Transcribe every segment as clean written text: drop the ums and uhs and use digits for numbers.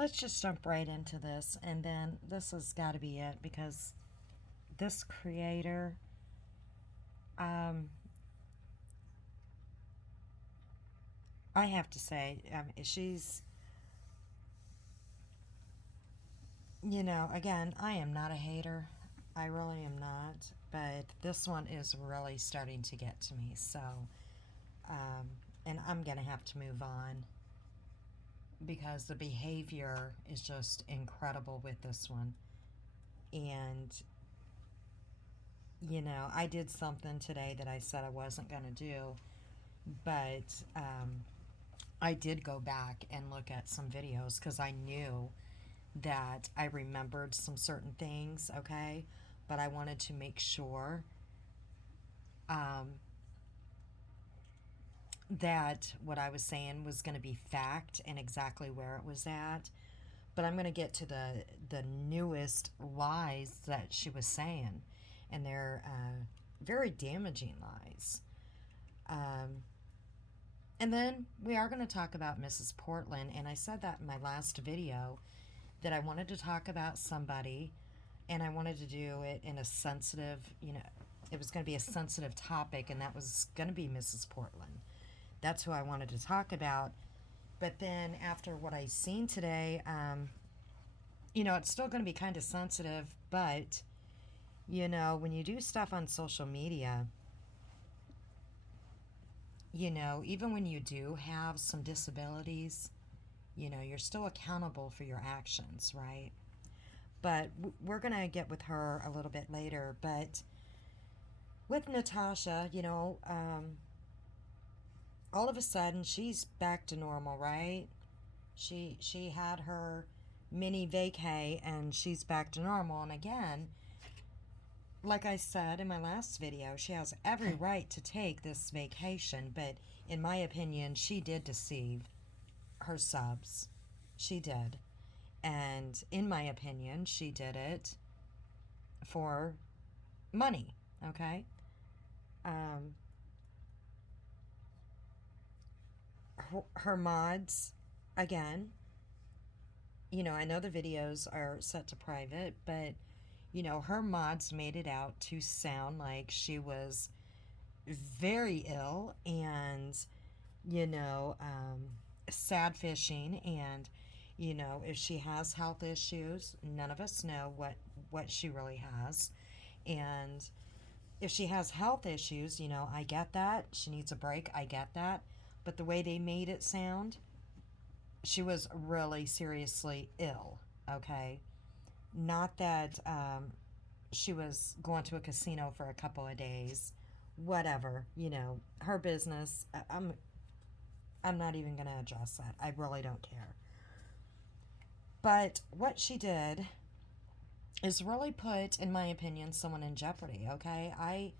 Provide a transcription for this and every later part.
let's just jump right into this, and then this has got to be it because this creator, um, I have to say, she's, again, I am not a hater. I really am not. But this one is really starting to get to me. So, um, and I'm going to have to move on because the behavior is just incredible with this one. And, I did something today that I said I wasn't going to do, but I did go back and look at some videos because I knew that I remembered some certain things, okay? But I wanted to make sure um, that what I was saying was going to be fact and exactly where it was at. But I'm going to get to the newest lies that she was saying, and they're very damaging lies. Um, and then we are going to talk about Mrs. Portland, and I said that in my last video that I wanted to talk about somebody and I wanted to do it in a sensitive, it was going to be a sensitive topic, and that was going to be Mrs. Portland. That's who I wanted to talk about. But then after what I seen today, it's still going to be kind of sensitive, but, when you do stuff on social media, even when you do have some disabilities, you're still accountable for your actions, right? But we're going to get with her a little bit later. But with Natasha, all of a sudden she's back to normal, right? She had her mini vacay and she's back to normal. And again, like I said in my last video, she has every right to take this vacation, but in my opinion, she did deceive her subs. She did. And in my opinion, she did it for money, okay? Um, her mods, again, I know the videos are set to private, but, her mods made it out to sound like she was very ill and, you know, um, sad fishing. And, if she has health issues, none of us know what she really has. And if she has health issues, I get that. She needs a break. I get that. But the way they made it sound, she was really seriously ill, okay? Not that she was going to a casino for a couple of days. Whatever, her business. I'm not even going to address that. I really don't care. But what she did is really put, in my opinion, someone in jeopardy, okay? I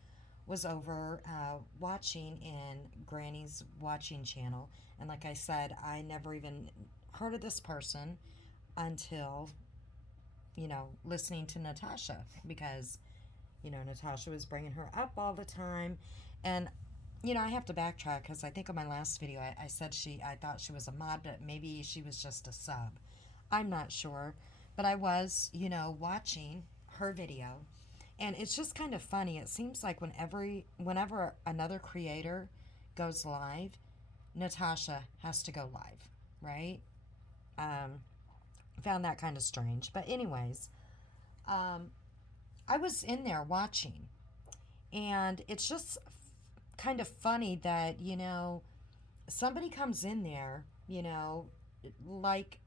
was over watching in Granny's watching channel, and like I said, I never even heard of this person until, listening to Natasha, because, Natasha was bringing her up all the time. And, I have to backtrack because I think on my last video I said I thought she was a mod, but maybe she was just a sub. I'm not sure. But I was, watching her video. And it's just kind of funny. It seems like whenever another creator goes live, Natasha has to go live, right? Um, Found that kind of strange. But anyways, I was in there watching. And it's just kind of funny that, somebody comes in there, like,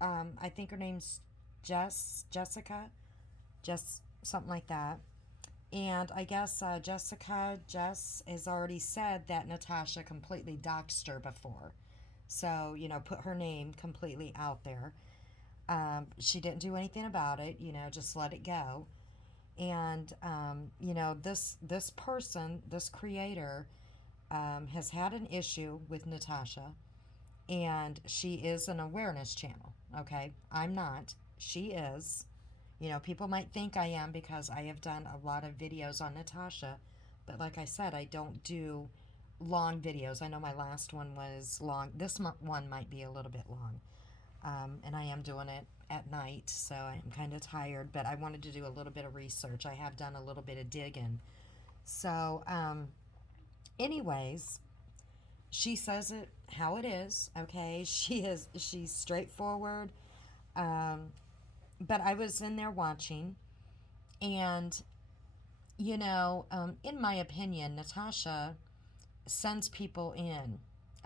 I think her name's Jessica, just something like that. And I guess Jess has already said that Natasha completely doxed her before. So, put her name completely out there. She didn't do anything about it, just let it go. And, this person, this creator, has had an issue with Natasha, and she is an awareness channel, okay? I'm not. She is. People might think I am because I have done a lot of videos on Natasha, but like I said, I don't do long videos. I know my last one was long. This one might be a little bit long. And I am doing it at night, so I'm kind of tired, but I wanted to do a little bit of research. I have done a little bit of digging. So, anyways, she says it how it is, okay? She's straightforward. Um, but I was in there watching, and in my opinion, Natasha sends people in,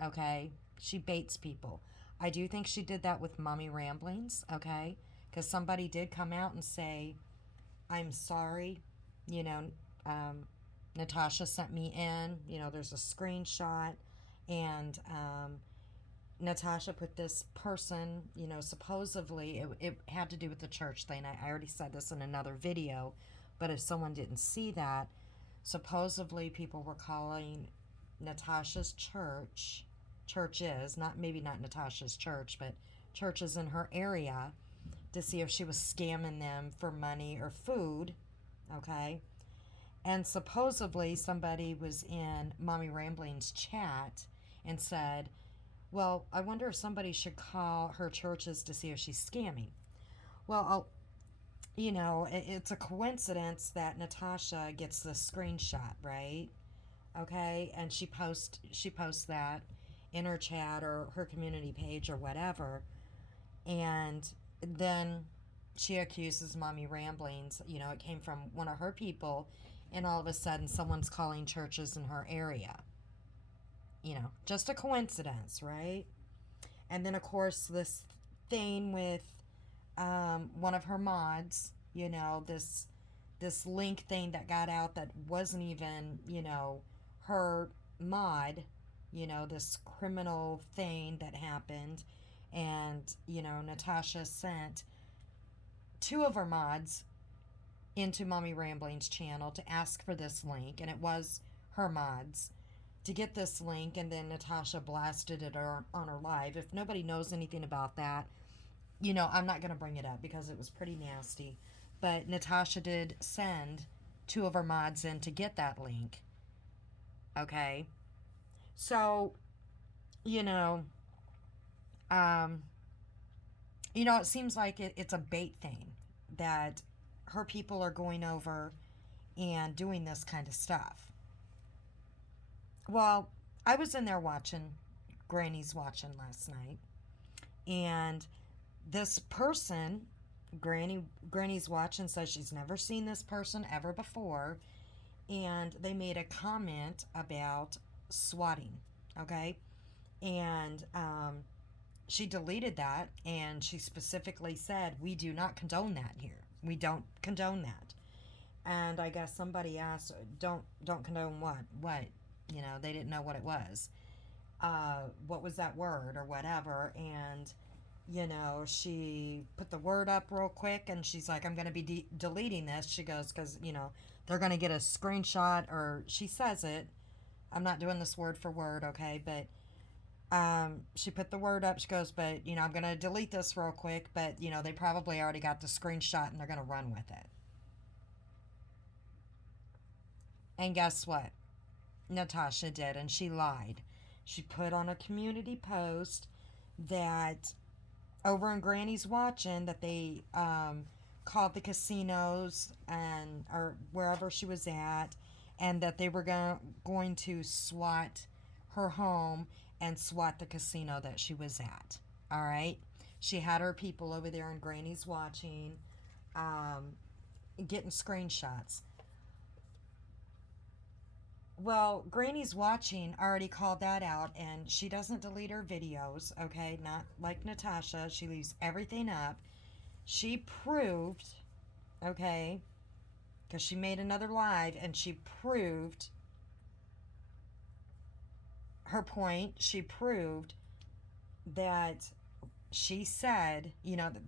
okay? She baits people. I do think she did that with Mommy Ramblings, okay? Because somebody did come out and say, I'm sorry, you know, um, Natasha sent me in, there's a screenshot, and Natasha put this person, supposedly it had to do with the church thing. I already said this in another video, but if someone didn't see that, supposedly people were calling Natasha's churches, not maybe not Natasha's church, but churches in her area to see if she was scamming them for money or food, okay? And supposedly somebody was in Mommy Rambling's chat and said, well, I wonder if somebody should call her churches to see if she's scamming. Well, it's a coincidence that Natasha gets the screenshot, right? Okay, and she posts that in her chat or her community page or whatever, and then she accuses Mommy Ramblings. It came from one of her people, and all of a sudden someone's calling churches in her area. Just a coincidence, right? And then, of course, this thing with one of her mods, this link thing that got out that wasn't even, her mod, this criminal thing that happened. And, Natasha sent two of her mods into Mommy Rambling's channel to ask for this link, and it was her mods to get this link, and then Natasha blasted it on her live. If nobody knows anything about that, I'm not going to bring it up because it was pretty nasty. But Natasha did send two of her mods in to get that link. Okay? So, you know, um, it seems like it's a bait thing that her people are going over and doing this kind of stuff. Well, I was in there watching, Granny's watching last night, and this person, Granny's watching, says she's never seen this person ever before, and they made a comment about swatting, okay? And she deleted that, and she specifically said, we do not condone that here. We don't condone that. And I guess somebody asked, don't condone what? What? They didn't know what it was. What was that word or whatever? And, she put the word up real quick, and she's like, I'm going to be deleting this. She goes, because, they're going to get a screenshot, or she says it. I'm not doing this word for word, okay? But she put the word up. She goes, but, I'm going to delete this real quick. But, they probably already got the screenshot, and they're going to run with it. And guess what? Natasha did, and she lied. She put on a community post that over in Granny's watching that they called the casinos and or wherever she was at, and that they were going to SWAT her home and SWAT the casino that she was at. All right, she had her people over there in Granny's watching, getting screenshots. Well, Granny's watching already called that out, and she doesn't delete her videos, okay? Not like Natasha. She leaves everything up. She proved, okay, because she made another live, and she proved her point. She proved that she said,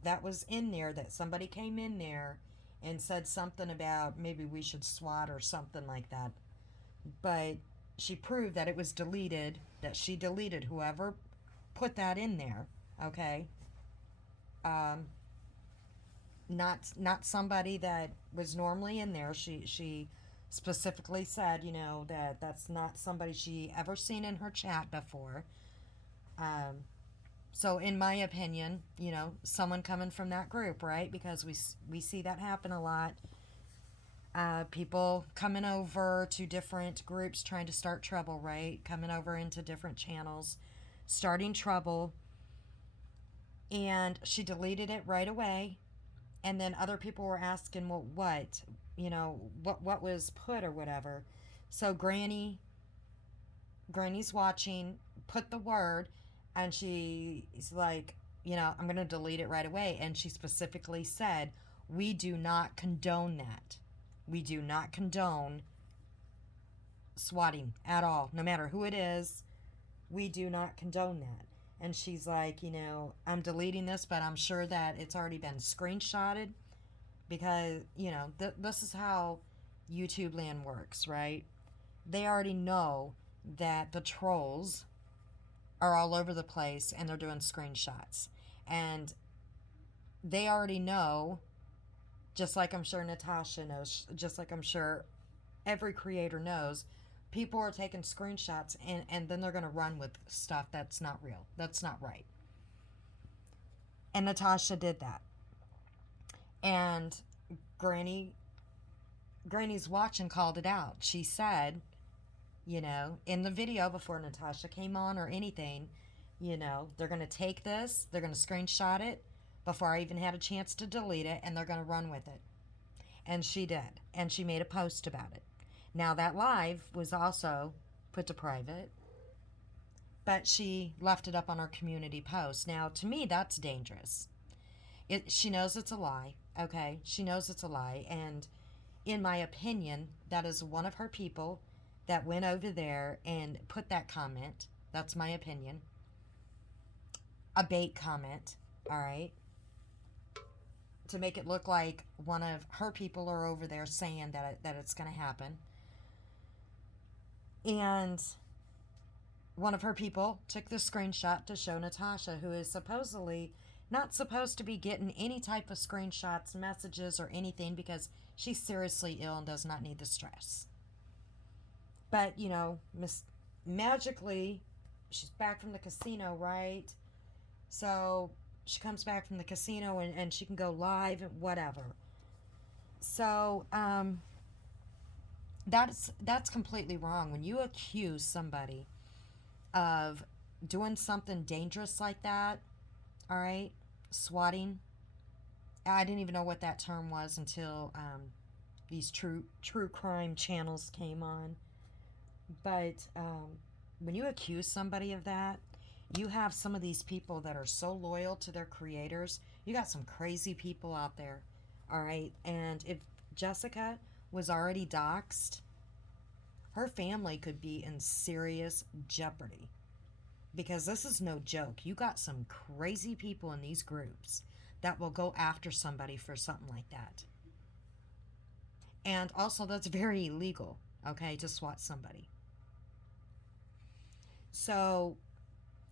that was in there, that somebody came in there and said something about maybe we should SWAT or something like that. But she proved that it was deleted, that she deleted whoever put that in there, okay? Not somebody that was normally in there. She specifically said, that's not somebody she ever seen in her chat before. So, in my opinion, someone coming from that group, right? Because we see that happen a lot. People coming over to different groups trying to start trouble, right? Coming over into different channels, starting trouble. And she deleted it right away. And then other people were asking, well, what? What was put or whatever. So Granny's watching, put the word, and she's like, I'm going to delete it right away. And she specifically said, we do not condone that. We do not condone swatting at all, no matter who it is. We do not condone that. And she's like, I'm deleting this, but I'm sure that it's already been screenshotted because, this is how YouTube land works, right? They already know that the trolls are all over the place and they're doing screenshots. And they already know, just like I'm sure Natasha knows, just like I'm sure every creator knows, people are taking screenshots and then they're going to run with stuff that's not real. That's not right. And Natasha did that. And Granny's watching called it out. She said, in the video before Natasha came on or anything, they're going to take this, they're going to screenshot it before I even had a chance to delete it, and they're going to run with it. And she did. And she made a post about it. Now, that live was also put to private, but she left it up on her community post. Now, to me, that's dangerous. She knows it's a lie, okay? She knows it's a lie, and in my opinion, that is one of her people that went over there and put that comment. That's my opinion. A bait comment, all right? To make it look like one of her people are over there saying that it's going to happen. And one of her people took the screenshot to show Natasha, who is supposedly not supposed to be getting any type of screenshots, messages, or anything because she's seriously ill and does not need the stress. But, magically, she's back from the casino, right? So she comes back from the casino and she can go live and whatever. So, that's completely wrong. When you accuse somebody of doing something dangerous like that, all right, swatting. I didn't even know what that term was until these true crime channels came on. But when you accuse somebody of that, you have some of these people that are so loyal to their creators. You got some crazy people out there, all right? And if Jessica was already doxxed, her family could be in serious jeopardy. Because this is no joke. You got some crazy people in these groups that will go after somebody for something like that. And also, that's very illegal, okay, to swat somebody. So,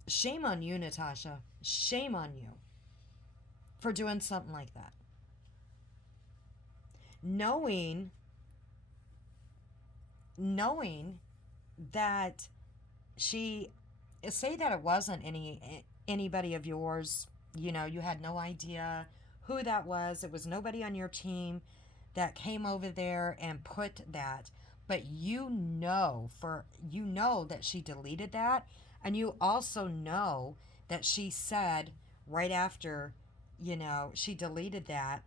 shame on you, Natasha. Shame on you for doing something like that. Knowing that say that it wasn't anybody of yours, you had no idea who that was. It was nobody on your team that came over there and put that, but you know that she deleted that, and you also know that she said right after she deleted that,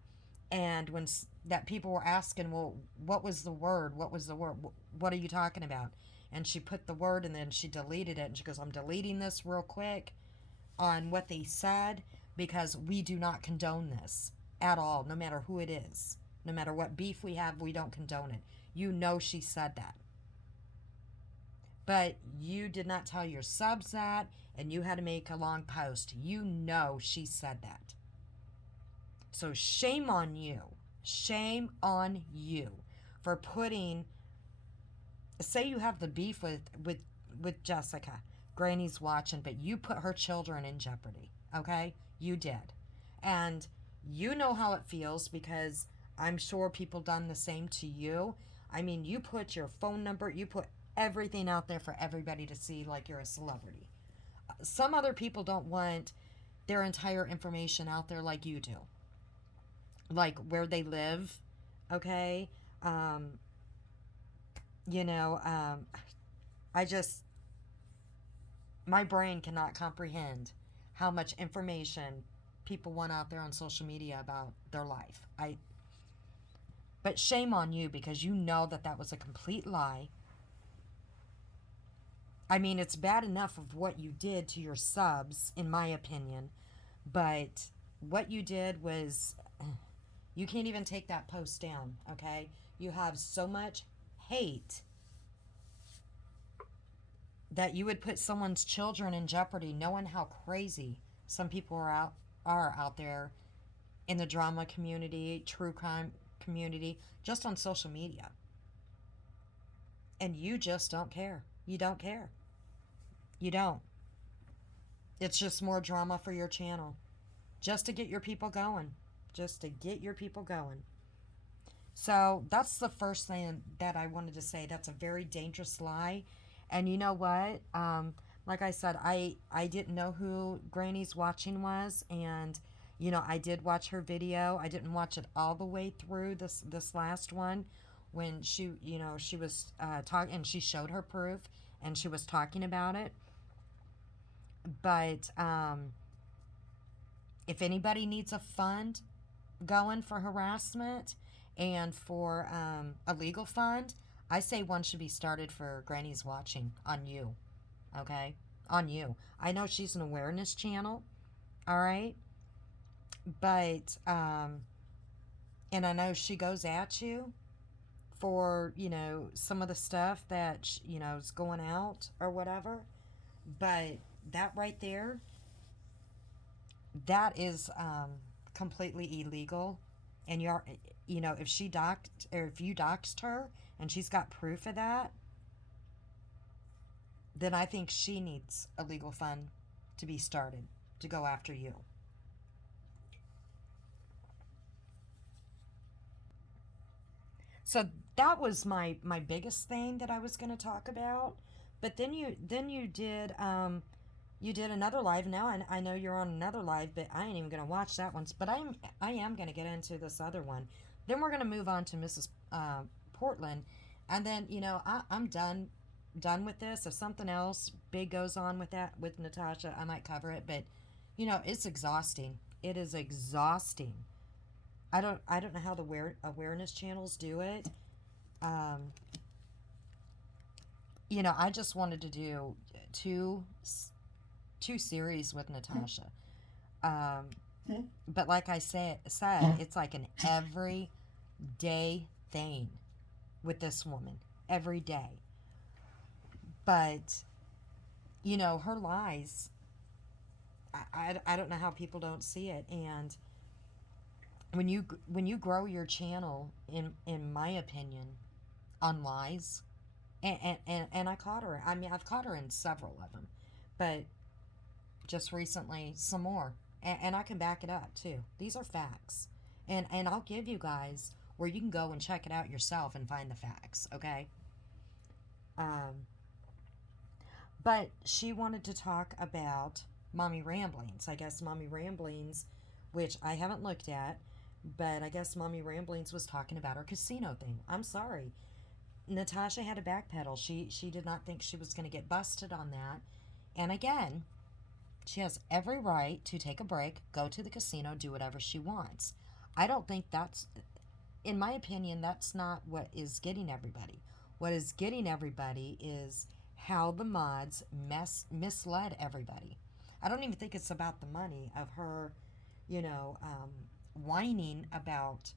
and when that people were asking, well, what was the word, what are you talking about? And she put the word and then she deleted it, and she goes, I'm deleting this real quick on what they said because we do not condone this at all, no matter who it is. No matter what beef we have, we don't condone it. She said that. But you did not tell your subs that, and you had to make a long post. She said that. So shame on you. Shame on you for putting... Say you have the beef with Jessica. Granny's watching, but you put her children in jeopardy. Okay? You did. And you know how it feels because I'm sure people done the same to you. I mean, you put your phone number, you put everything out there for everybody to see like you're a celebrity. Some other people don't want their entire information out there like you do, like where they live, okay? Um, you know, I just, my brain cannot comprehend how much information people want out there on social media about their life. But shame on you because you know that that was a complete lie. I mean, it's bad enough of what you did to your subs, in my opinion, but what you did was, you can't even take that post down, okay? You have so much hate that you would put someone's children in jeopardy, knowing how crazy some people are out there in the drama community, true crime community, just on social media. And you just don't care. You don't care. You don't. It's just more drama for your channel. Just to get your people going. Just to get your people going. So that's the first thing that I wanted to say. That's a very dangerous lie. And you know what? Like I said, I didn't know who Granny's Watching was. And, you know, I did watch her video. I didn't watch it all the way through this last one when she, you know, she was talking and she showed her proof and she was talking about it. But if anybody needs a fund going for harassment and for a legal fund, I say one should be started for Granny's Watching on you. Okay? On you. I know she's an awareness channel. All right? But, and I know she goes at you for, you know, some of the stuff that, you know, is going out or whatever. But that right there, that is completely illegal. And you're, you know, if she doxed, or if you doxed her and she's got proof of that, then I think she needs a legal fund to be started to go after you. So that was my biggest thing that I was going to talk about. But then you did you did another live. Now I know you're on another live, but I ain't even going to watch that one. But I am going to get into this other one. Then we're going to move on to Mrs. Portland, and then, you know, I'm done with this. If something else big goes on with that with Natasha, I might cover it. But, you know, it's exhausting. It is exhausting. I don't know how the awareness channels do it. Um, you know, I just wanted to do two series with Natasha. Um, but like I said, it's like an everyday thing with this woman. Every day. But, you know, her lies, I don't know how people don't see it. And when you grow your channel, in my opinion, on lies, and I caught her. I mean, I've caught her in several of them, but just recently some more, and I can back it up too. These are facts, and I'll give you guys where you can go and check it out yourself and find the facts. Okay. Um, but she wanted to talk about Mommy Ramblings. I guess Mommy Ramblings, which I haven't looked at, but I guess Mommy Ramblings was talking about her casino thing. I'm sorry. Natasha had a backpedal. She did not think she was going to get busted on that. And again, she has every right to take a break, go to the casino, do whatever she wants. I don't think that's, in my opinion, that's not what is getting everybody. What is getting everybody is how the mods misled everybody. I don't even think it's about the money of her, you know, whining about,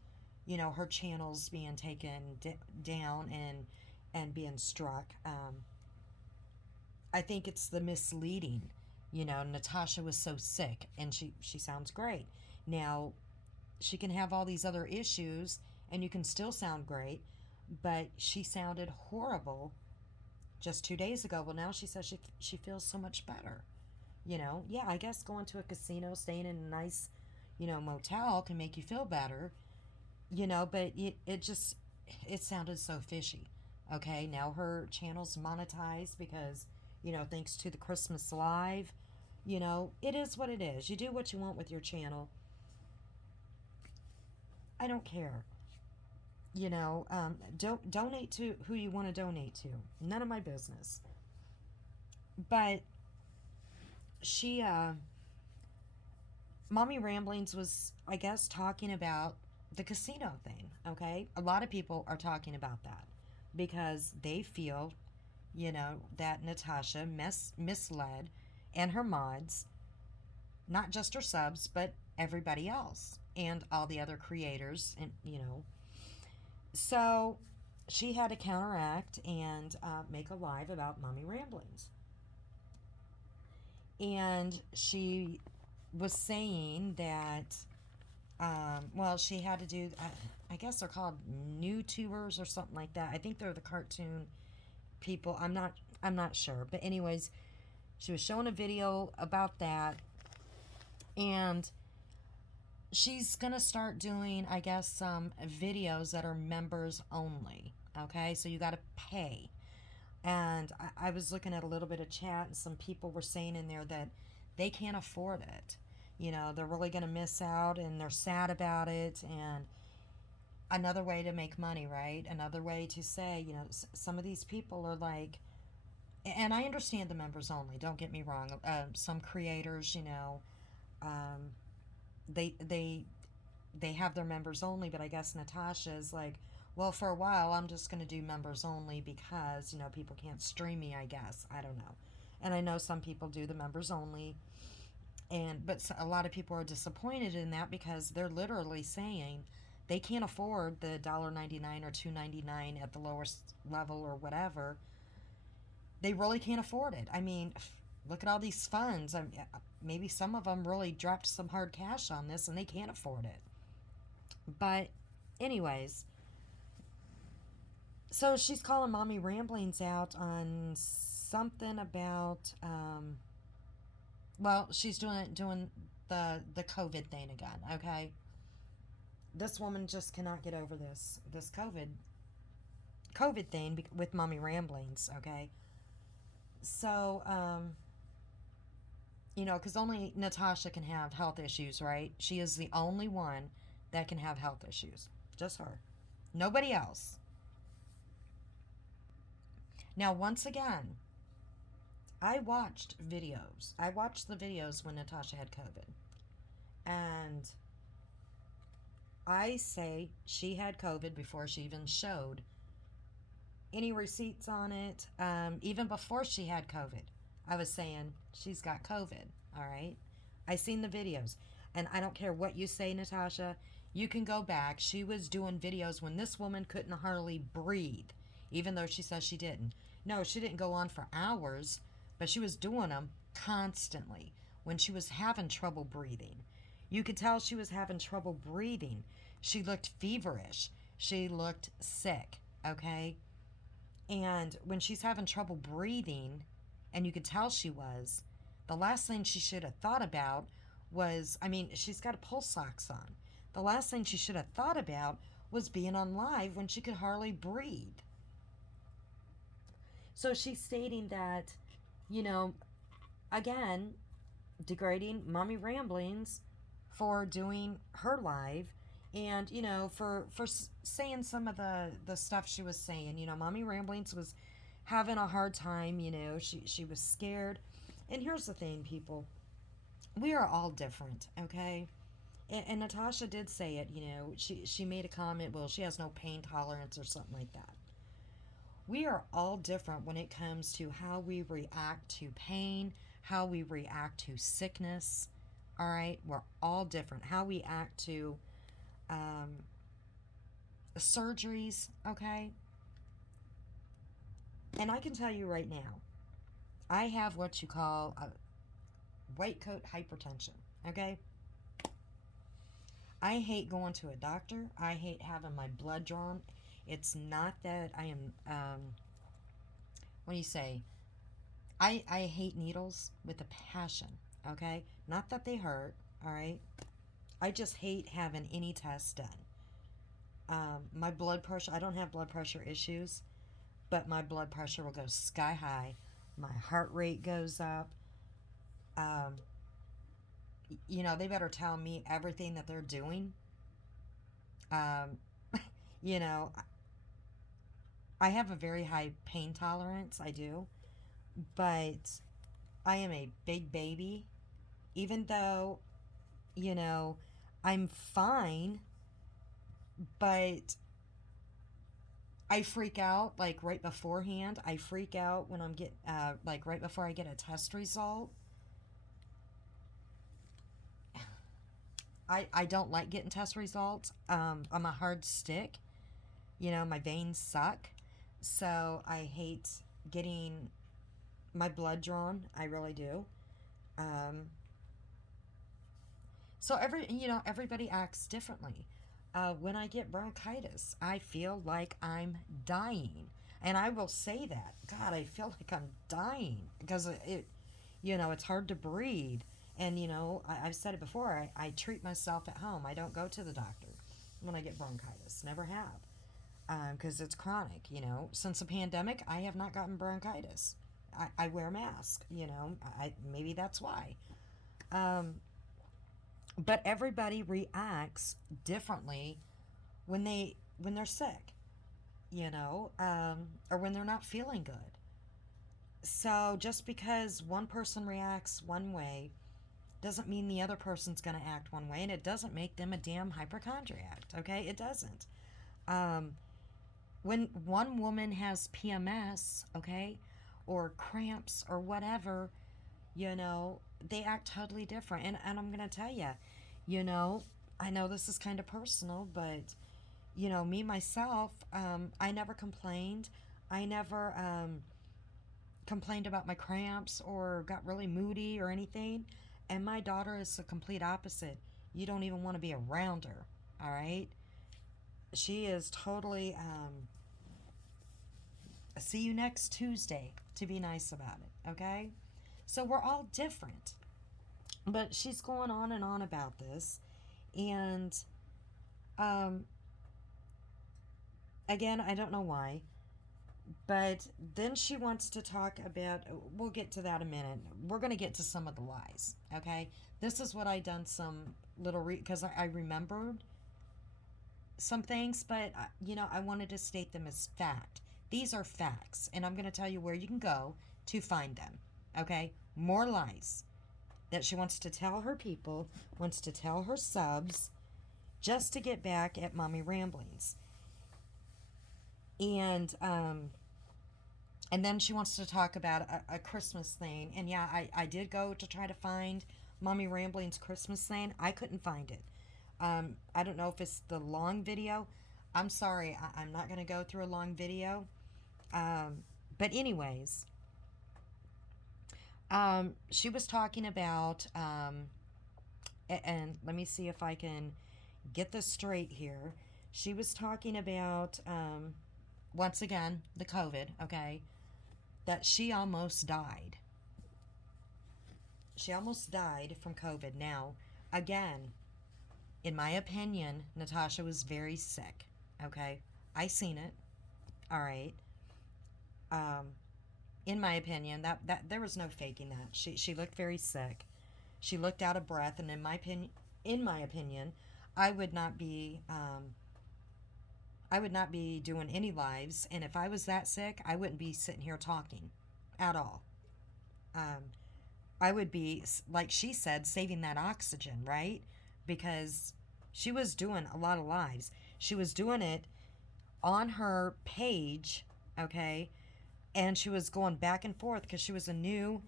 you know, her channels being taken down and being struck. I think it's the misleading. You know, Natasha was so sick, and she sounds great. Now, she can have all these other issues, and you can still sound great, but she sounded horrible just 2 days ago. Well, now she says she feels so much better. You know, yeah, I guess going to a casino, staying in a nice, you know, motel can make you feel better, you know, but it sounded so fishy. Okay, now her channel's monetized because, you know, thanks to the Christmas Live, It is what it is. You do what you want with your channel. I don't care. Don't donate to who you want to donate to. None of my business. But she, Mommy Ramblings was, I guess, talking about the casino thing, okay? A lot of people are talking about that because they feel, that Natasha misled and her mods, not just her subs, but everybody else and all the other creators, and. So she had to counteract and make a live about Mommy Ramblings. And she was saying that, well, she had to do, I guess they're called new tubers or something like that. I think they're the cartoon people. I'm not sure. But anyways, she was showing a video about that. And she's going to start doing, I guess, some videos that are members only. Okay, so you got to pay. And I was looking at a little bit of chat, and some people were saying in there that they can't afford it. They're really going to miss out, and they're sad about it. And another way to make money, right? Another way to say, some of these people are like, and I understand the members only, don't get me wrong. Some creators, um, they have their members only, but I guess Natasha is like, well, for a while I'm just going to do members only because people can't stream me, I guess. I don't know. And I know some people do the members only, but a lot of people are disappointed in that because they're literally saying they can't afford the $1.99 or $2.99 at the lowest level or whatever. They really can't afford it. I mean, look at all these funds. Maybe some of them really dropped some hard cash on this and they can't afford it. But anyways, so she's calling Mommy Ramblings out on something about, well, she's doing the COVID thing again. Okay, this woman just cannot get over this COVID thing with Mommy Ramblings. Okay, so because only Natasha can have health issues, right? She is the only one that can have health issues. Just her. Nobody else. Now, once again, I watched videos. I watched the videos when Natasha had COVID. And I say she had COVID before she even showed any receipts on it. Even before she had COVID, I was saying she's got COVID. All right. I seen the videos. And I don't care what you say, Natasha. You can go back. She was doing videos when this woman couldn't hardly breathe, even though she says she didn't. No, she didn't go on for hours, but she was doing them constantly when she was having trouble breathing. You could tell she was having trouble breathing. She looked feverish. She looked sick, okay? And when she's having trouble breathing, and you could tell she was, the last thing she should have thought about was, I mean, she's got a pulse ox on. The last thing she should have thought about was being on live when she could hardly breathe. So she's stating that, again, degrading Mommy Ramblings for doing her live and, for saying some of the stuff she was saying. Mommy Ramblings was having a hard time, she was scared. And here's the thing, people. We are all different, okay? And Natasha did say it, she made a comment, well, she has no pain tolerance or something like that. We are all different when it comes to how we react to pain, how we react to sickness. All right, we're all different. How we act to surgeries, okay? And I can tell you right now, I have what you call a white coat hypertension, okay? I hate going to a doctor. I hate having my blood drawn. It's not that I am, what do you say? I hate needles with a passion, okay? Not that they hurt, all right? I just hate having any tests done. My blood pressure, I don't have blood pressure issues, but my blood pressure will go sky high. My heart rate goes up. Um, they better tell me everything that they're doing. Um, you know, I have a very high pain tolerance. I do. But I am a big baby. Even though, you know, I'm fine, but I freak out like right beforehand. I freak out when I'm like right before I get a test result. I don't like getting test results. I'm a hard stick. My veins suck. So I hate getting my blood drawn. I really do. Um, so everybody acts differently. When I get bronchitis, I feel like I'm dying. And I will say that. God, I feel like I'm dying because it's hard to breathe. And, I've said it before, I treat myself at home. I don't go to the doctor when I get bronchitis. Never have. Because it's chronic, Since the pandemic, I have not gotten bronchitis. I wear a mask, maybe that's why. Um, but everybody reacts differently when they're sick, or when they're not feeling good. So just because one person reacts one way doesn't mean the other person's going to act one way, and it doesn't make them a damn hypochondriac. Okay, it doesn't. um, when one woman has PMS, okay, or cramps or whatever, they act totally different. And I'm going to tell you, you know, I know this is kind of personal, but, me myself, I never complained. I never complained about my cramps or got really moody or anything. And my daughter is the complete opposite. You don't even want to be around her, all right? She is totally, see you next Tuesday, to be nice about it, okay? So we're all different. But she's going on and on about this. And um, again, I don't know why. But then she wants to talk about, we'll get to that in a minute. We're going to get to some of the lies, okay? This is what I done some little, because I remembered some things, but, I wanted to state them as fact. These are facts, and I'm going to tell you where you can go to find them, okay? More lies that she wants to tell her people, wants to tell her subs, just to get back at Mommy Ramblings. And then she wants to talk about a Christmas thing. And yeah, I did go to try to find Mommy Rambling's Christmas thing. I couldn't find it. I don't know if it's the long video. I'm sorry, I'm not going to go through a long video. But anyways, she was talking about, and let me see if I can get this straight here. She was talking about, once again, the COVID, okay, that she almost died. She almost died from COVID. Now, again, in my opinion, Natasha was very sick, okay? I seen it, all right? Um, in my opinion, that there was no faking that. She looked very sick. She looked out of breath, and in my opinion, I would not be doing any lives, and if I was that sick, I wouldn't be sitting here talking at all. Um, I would be, like she said, saving that oxygen, right? Because she was doing a lot of lives. She was doing it on her page, okay? And she was going back and forth because she was a new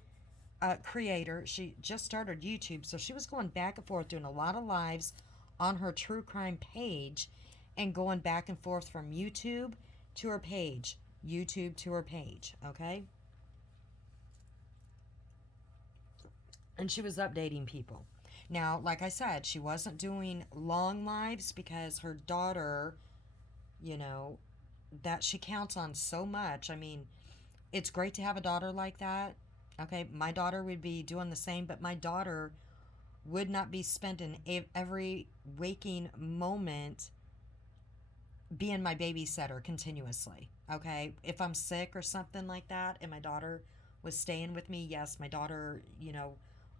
creator. She just started YouTube, so she was going back and forth doing a lot of lives on her true crime page and going back and forth from YouTube to her page, YouTube to her page, okay? And she was updating people. Now, like I said, she wasn't doing long lives because her daughter, you know, that she counts on so much. I mean, it's great to have a daughter like that. Okay, my daughter would be doing the same, but my daughter would not be spending every waking moment being my babysitter continuously. Okay, if I'm sick or something like that and my daughter was staying with me, yes, my daughter,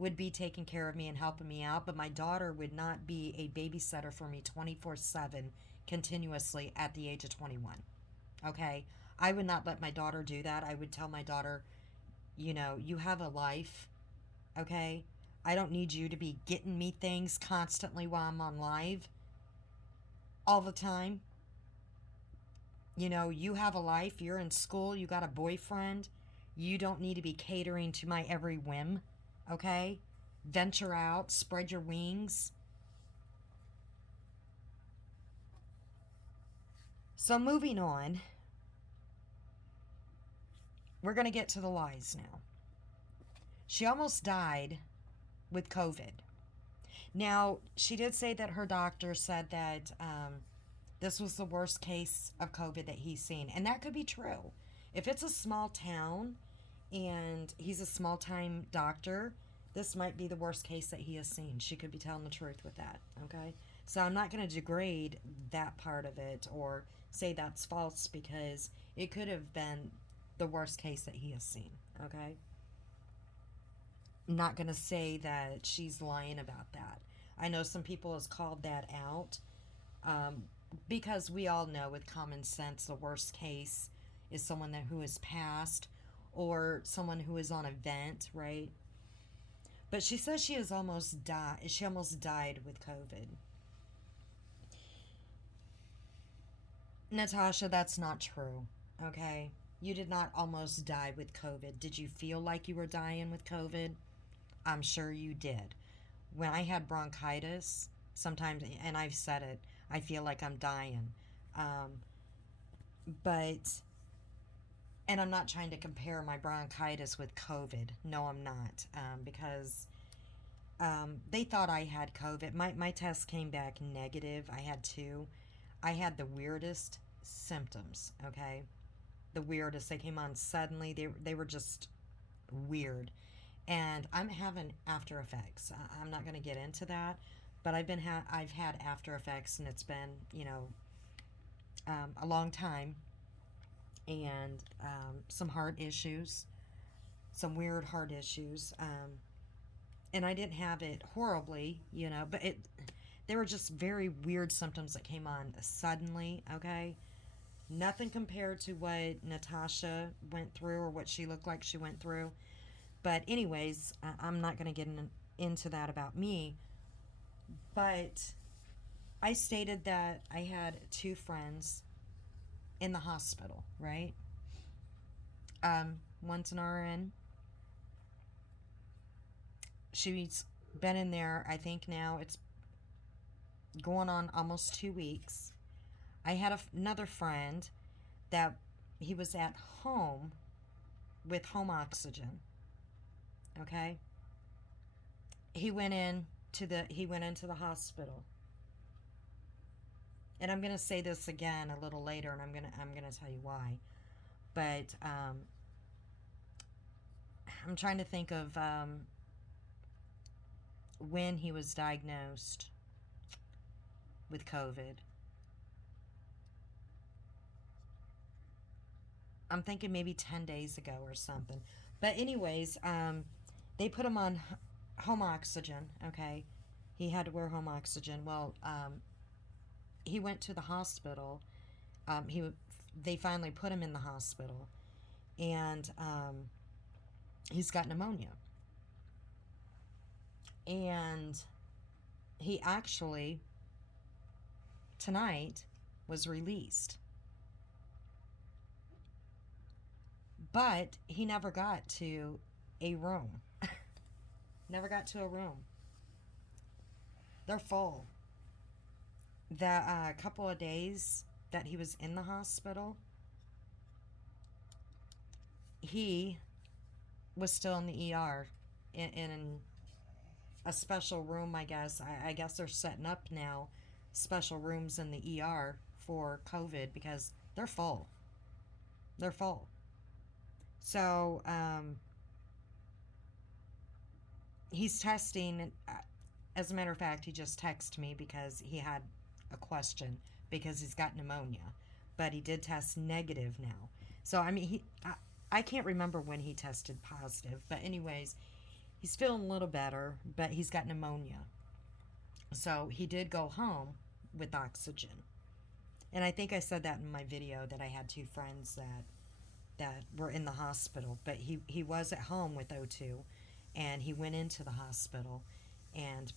would be taking care of me and helping me out, but my daughter would not be a babysitter for me 24/7 continuously at the age of 21. Okay? I would not let my daughter do that. I would tell my daughter, you have a life, okay? I don't need you to be getting me things constantly while I'm on live all the time. You have a life, you're in school, you got a boyfriend. You don't need to be catering to my every whim, okay? Venture out, spread your wings. So, moving on, we're going to get to the lies now. She almost died with COVID. Now, she did say that her doctor said that this was the worst case of COVID that he's seen. And that could be true. If it's a small town and he's a small time doctor, this might be the worst case that he has seen. She could be telling the truth with that, okay? So I'm not going to degrade that part of it or say that's false, because it could have been the worst case that he has seen, okay? I'm not going to say that she's lying about that. I know some people has called that out, because we all know with common sense the worst case is someone who has passed, or someone who is on a vent, right? But she says she almost died with COVID. Natasha, that's not true, okay? You did not almost die with COVID. Did you feel like you were dying with COVID? I'm sure you did. When I had bronchitis, sometimes, and I've said it, I feel like I'm dying. But, and I'm not trying to compare my bronchitis with COVID. No, I'm not. Because they thought I had COVID. My test came back negative. I had two. I had the weirdest symptoms, okay? The weirdest. They came on suddenly. They were just weird. And I'm having after effects. I'm not going to get into that, but I've had after effects, and it's been, a long time, and some heart issues, some weird heart issues. And I didn't have it horribly, but they were just very weird symptoms that came on suddenly, okay? Nothing compared to what Natasha went through or what she looked like she went through. But anyways, I'm not going to get into that about me. But I stated that I had two friends in the hospital, right? One's an RN. She's been in there, I think now it's going on almost 2 weeks. I had another friend that he was at home with home oxygen. Okay? He went into the hospital. And I'm going to say this again a little later, and I'm going to tell you why. But I'm trying to think of when he was diagnosed with COVID. I'm thinking maybe 10 days ago or something. But anyways, they put him on home oxygen, okay? He had to wear home oxygen. Well, he went to the hospital. They finally put him in the hospital, and he's got pneumonia. And he actually, tonight, was released. But he never got to a room. Never got to a room. They're full. The couple of days that he was in the hospital, he was still in the ER in a special room, I guess. I guess they're setting up now special rooms in the ER for COVID because they're full. They're full. So, he's testing. As a matter of fact, he just texted me because he had a question because he's got pneumonia. But he did test negative now. So, I mean, I can't remember when he tested positive. But anyways, He's feeling a little better, but he's got pneumonia. So he did go home with oxygen. And I think I said that in my video that I had two friends that were in the hospital, but he was at home with O2 and he went into the hospital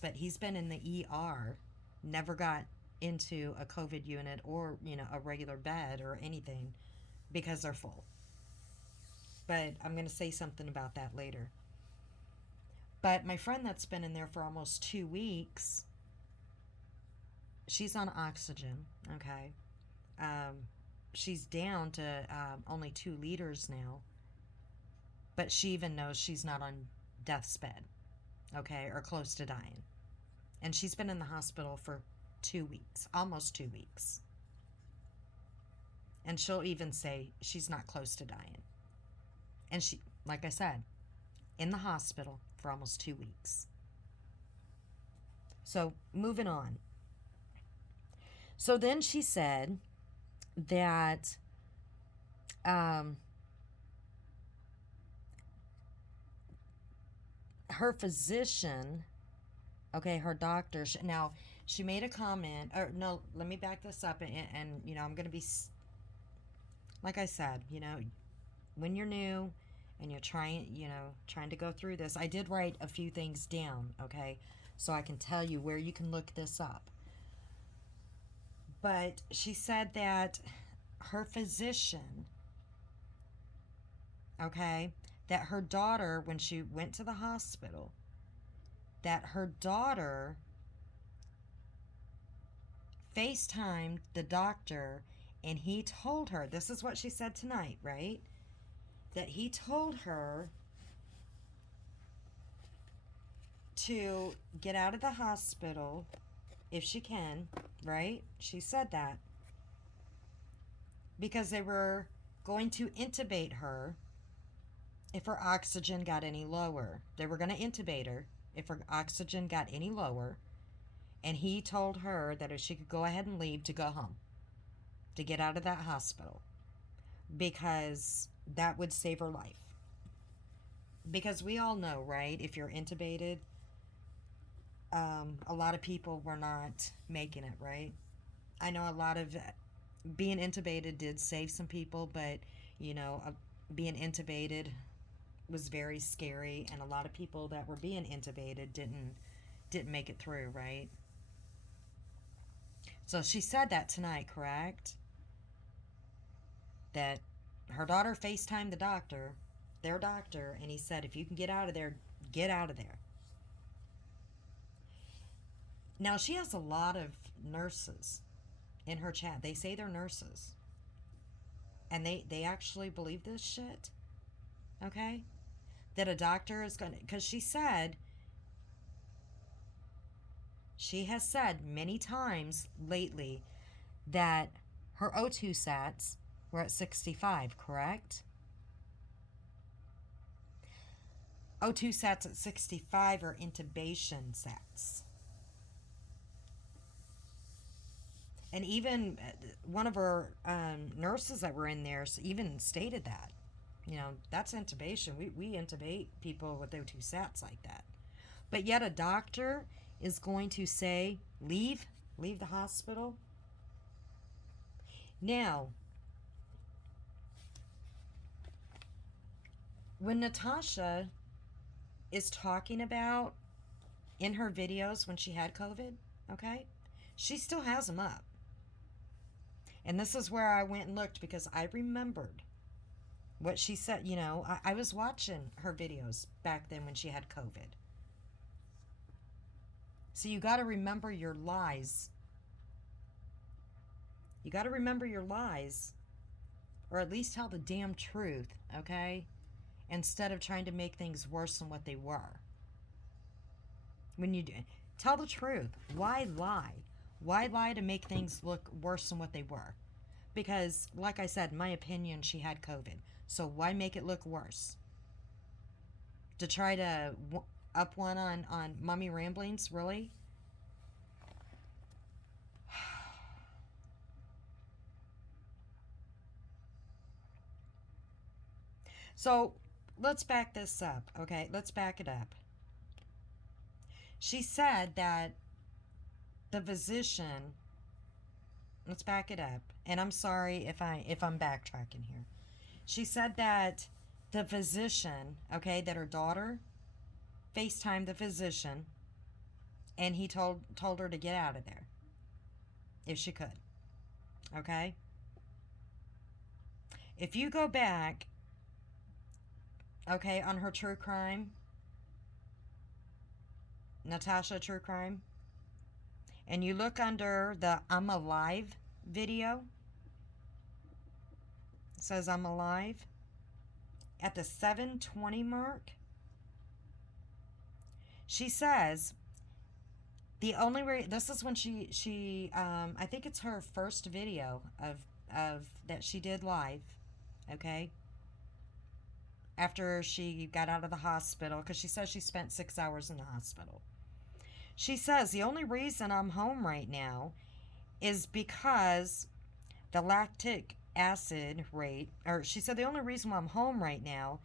but he's been in the ER, never got into a COVID unit or, a regular bed or anything because they're full. But I'm going to say something about that later. But my friend that's been in there for almost 2 weeks, she's on oxygen, okay? She's down to only 2 liters now, but she even knows she's not on death's bed, okay, or close to dying. And she's been in the hospital for 2 weeks, almost 2 weeks. And she'll even say she's not close to dying. And she, like I said, in the hospital for almost 2 weeks. So, moving on. So then she said that her physician, okay, her doctor, now she made a comment, or no, let me back this up, and I'm going to be, like I said, when you're new and you're trying to go through this, I did write a few things down, okay, so I can tell you where you can look this up. But she said that her physician, okay, that her daughter, when she went to the hospital, that her daughter FaceTimed the doctor and he told her, this is what she said tonight, right? That he told her to get out of the hospital if she can, right? She said that. Because they were going to intubate her if her oxygen got any lower. They were going to intubate her if her oxygen got any lower. And he told her that if she could go ahead and leave to go home, to get out of that hospital, because that would save her life. Because we all know, right, if you're intubated, a lot of people were not making it, right? I know a lot of being intubated did save some people, but being intubated was very scary, and a lot of people that were being intubated didn't make it through, right? So she said that tonight, correct? That her daughter FaceTimed the doctor, their doctor, and he said, if you can get out of there, get out of there. Now, she has a lot of nurses in her chat. They say they're nurses. And they actually believe this shit. Okay? That a doctor is going to... Because she has said many times lately that her O2 sats were at 65, correct? O2 sats at 65 are intubation sats. And even one of her nurses that were in there even stated that. That's intubation. We intubate people with O2 sats like that. But yet a doctor is going to say, leave the hospital. Now, when Natasha is talking about in her videos when she had COVID, okay, she still has them up. And this is where I went and looked because I remembered what she said. I was watching her videos back then when she had COVID. So you got to remember your lies. You got to remember your lies, or at least tell the damn truth, okay? Instead of trying to make things worse than what they were. When you do, tell the truth. Why lie? Why lie to make things look worse than what they were? Because, like I said, in my opinion, she had COVID. So why make it look worse? To try to up one on Mommy Ramblings, really? So let's back this up, okay? Let's back it up. She said that the physician, let's back it up. And I'm sorry if I'm backtracking here. She said that the physician, okay, that her daughter FaceTimed the physician and he told her to get out of there if she could. Okay? If you go back, okay, on her true crime, Natasha True Crime, and you look under the I'm Alive video, it says I'm Alive, at the 7:20 mark, she says the only way, this is when she I think it's her first video of that she did live, okay, after she got out of the hospital, because she says she spent 6 hours in the hospital. She says the only reason I'm home right now is because the lactic acid rate, or she said the only reason why I'm home right now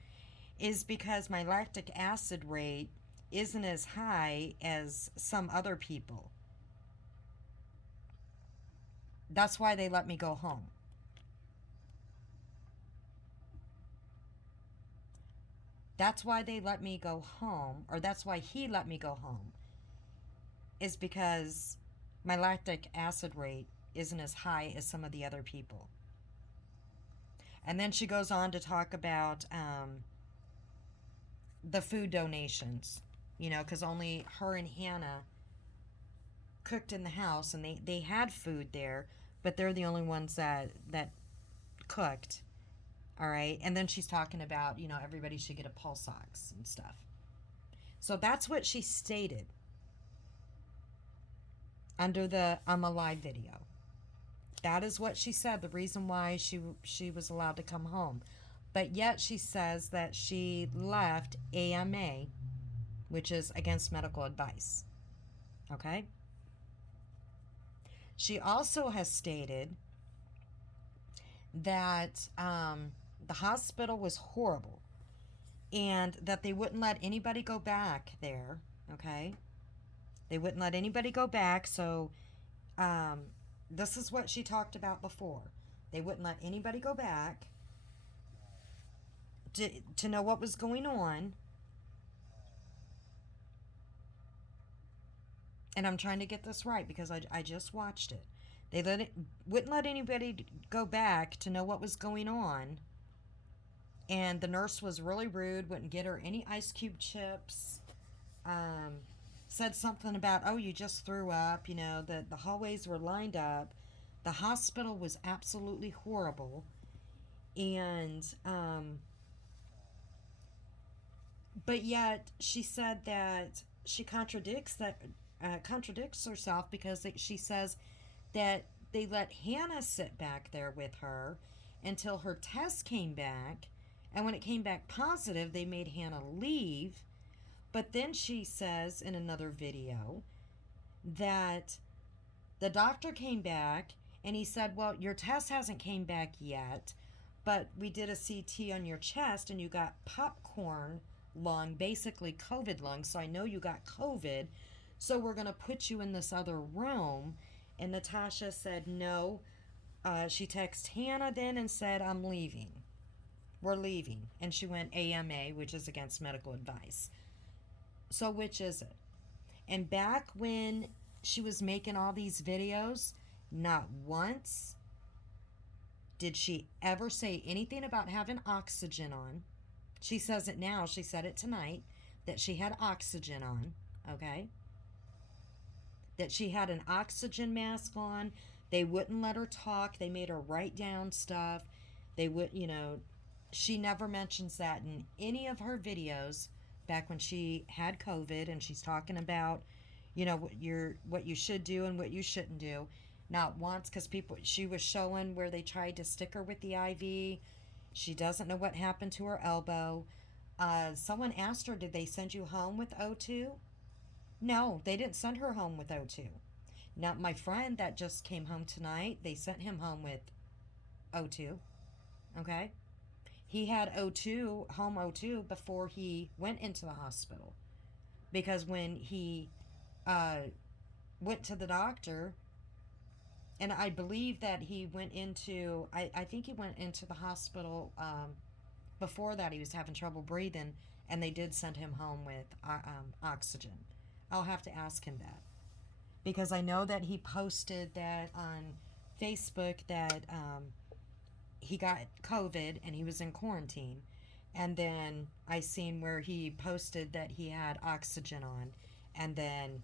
is because my lactic acid rate isn't as high as some other people. That's why they let me go home. That's why they let me go home, or that's why he let me go home, is because my lactic acid rate isn't as high as some of the other people. And then she goes on to talk about the food donations, because only her and Hannah cooked in the house, and they had food there, but they're the only ones that cooked. All right. And then she's talking about, everybody should get a pulse ox and stuff. So that's what she stated under the I'm Alive video. That is what she said, the reason why she was allowed to come home. But yet she says that she left AMA, which is against medical advice. Okay? She also has stated that the hospital was horrible and that they wouldn't let anybody go back there. Okay? They wouldn't let anybody go back, so this is what she talked about before. They wouldn't let anybody go back to know what was going on. And I'm trying to get this right because I just watched it. They wouldn't let anybody go back to know what was going on. And the nurse was really rude, wouldn't get her any ice cube chips. Said something about, oh, you just threw up. The hallways were lined up. The hospital was absolutely horrible. And, but yet she said that she contradicts herself, because she says that they let Hannah sit back there with her until her test came back, and when it came back positive, they made Hannah leave. But then she says in another video that the doctor came back and he said, well, your test hasn't came back yet, but we did a CT on your chest and you got popcorn lung, basically COVID lung, so I know you got COVID, so we're going to put you in this other room. And Natasha said no. She texted Hannah then and said, I'm leaving. We're leaving. And she went AMA, which is against medical advice. So which is it? And back when she was making all these videos, not once did she ever say anything about having oxygen on. She says it now. She said it tonight, that she had oxygen on, okay? That she had an oxygen mask on. They wouldn't let her talk. They made her write down stuff. They would, she never mentions that in any of her videos back when she had COVID, and she's talking about, what you should do and what you shouldn't do. Not once, because she was showing where they tried to stick her with the IV. She doesn't know what happened to her elbow. Someone asked her, did they send you home with O2? No, they didn't send her home with O2. Now, my friend that just came home tonight, they sent him home with O2. Okay? He had home O2, before he went into the hospital. Because when he uh, went to the doctor, and I believe that he went into, I think he went into the hospital. Before that, he was having trouble breathing, and they did send him home with oxygen. I'll have to ask him that, because I know that he posted that on Facebook that he got COVID and he was in quarantine. And then I seen where he posted that he had oxygen on, and then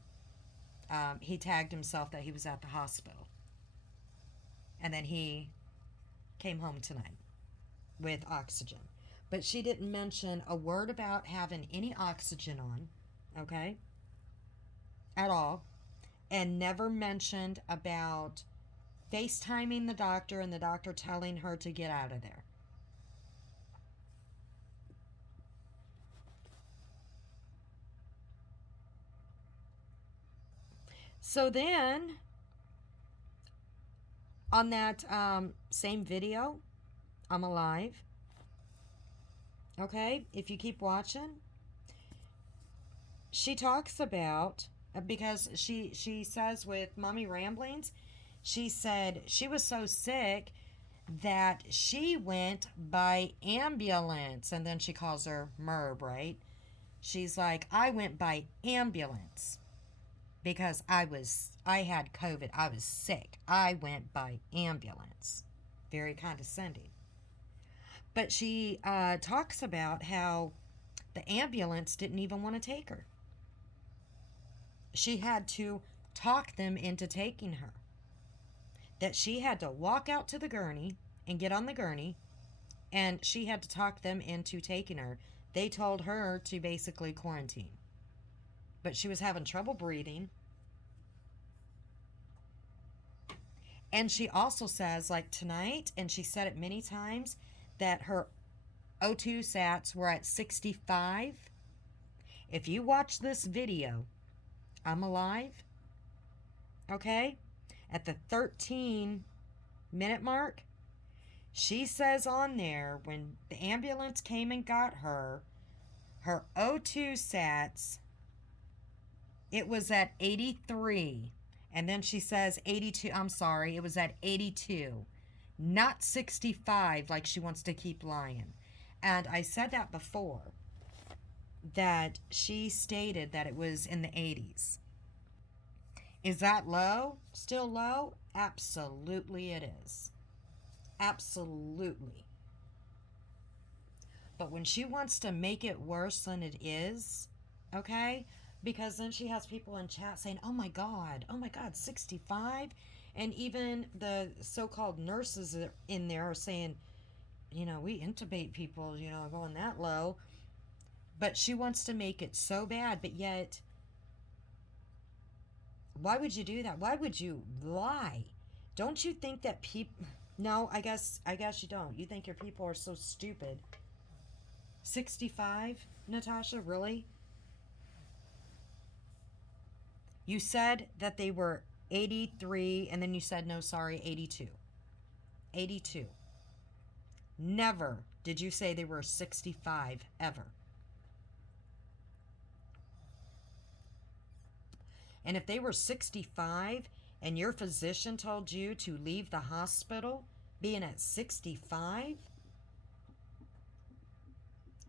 he tagged himself that he was at the hospital. And then he came home tonight with oxygen. But she didn't mention a word about having any oxygen on, okay, at all, and never mentioned about FaceTiming the doctor and the doctor telling her to get out of there. So then, on that same video, I'm alive. Okay, if you keep watching, she talks about, because she says with Mommy Ramblings, she said she was so sick that she went by ambulance, and then she calls her Merb, right? She's like, I went by ambulance because I had COVID. I was sick. I went by ambulance. Very condescending. But she talks about how the ambulance didn't even want to take her. She had to talk them into taking her. That she had to walk out to the gurney and get on the gurney, and she had to talk them into taking her. They told her to basically quarantine. But she was having trouble breathing. And she also says, like tonight, and she said it many times, that her O2 sats were at 65. If you watch this video, I'm alive, okay? At the 13-minute mark, she says on there, when the ambulance came and got her, her O2 sats, it was at 83. And then she says 82. I'm sorry, it was at 82. Not 65 like she wants to keep lying. And I said that before, that she stated that it was in the 80s. Is that low? Still low? Absolutely it is. Absolutely. But when she wants to make it worse than it is, okay? Because then she has people in chat saying, oh my God, 65? And even the so-called nurses in there are saying, we intubate people, going that low. But she wants to make it so bad, but yet, why would you do that? Why would you lie? Don't you think that people... No, I guess you don't. You think your people are so stupid. 65, Natasha, really? You said that they were 83, and then you said, no, sorry, 82. 82. Never did you say they were 65, ever. And if they were 65 and your physician told you to leave the hospital being at 65,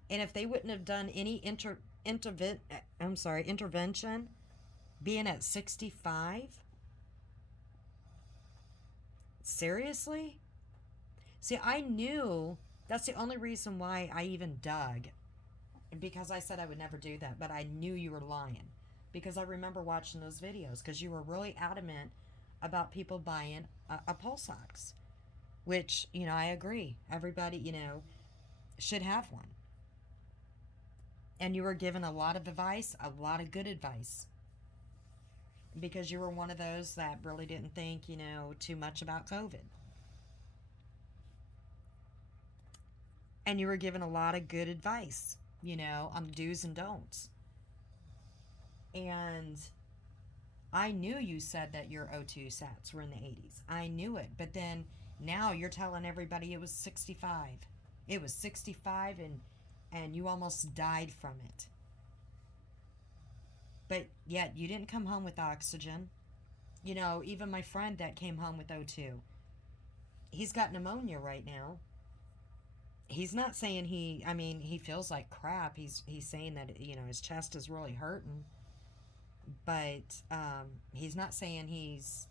and if they wouldn't have done any intervention being at 65, seriously? See, I knew, that's the only reason why I even dug, because I said I would never do that, but I knew you were lying. Because I remember watching those videos, because you were really adamant about people buying a pulse ox, which, I agree. Everybody, should have one. And you were given a lot of advice, a lot of good advice, because you were one of those that really didn't think, too much about COVID. And you were given a lot of good advice, on the do's and don'ts. And I knew you said that your O2 sats were in the 80s. I knew it. But then now you're telling everybody it was 65. It was 65, and you almost died from it. But yet you didn't come home with oxygen. You know, even my friend that came home with O2, he's got pneumonia right now. He's not saying I mean, he feels like crap. He's saying that, you know, his chest is really hurting, but he's not saying he's,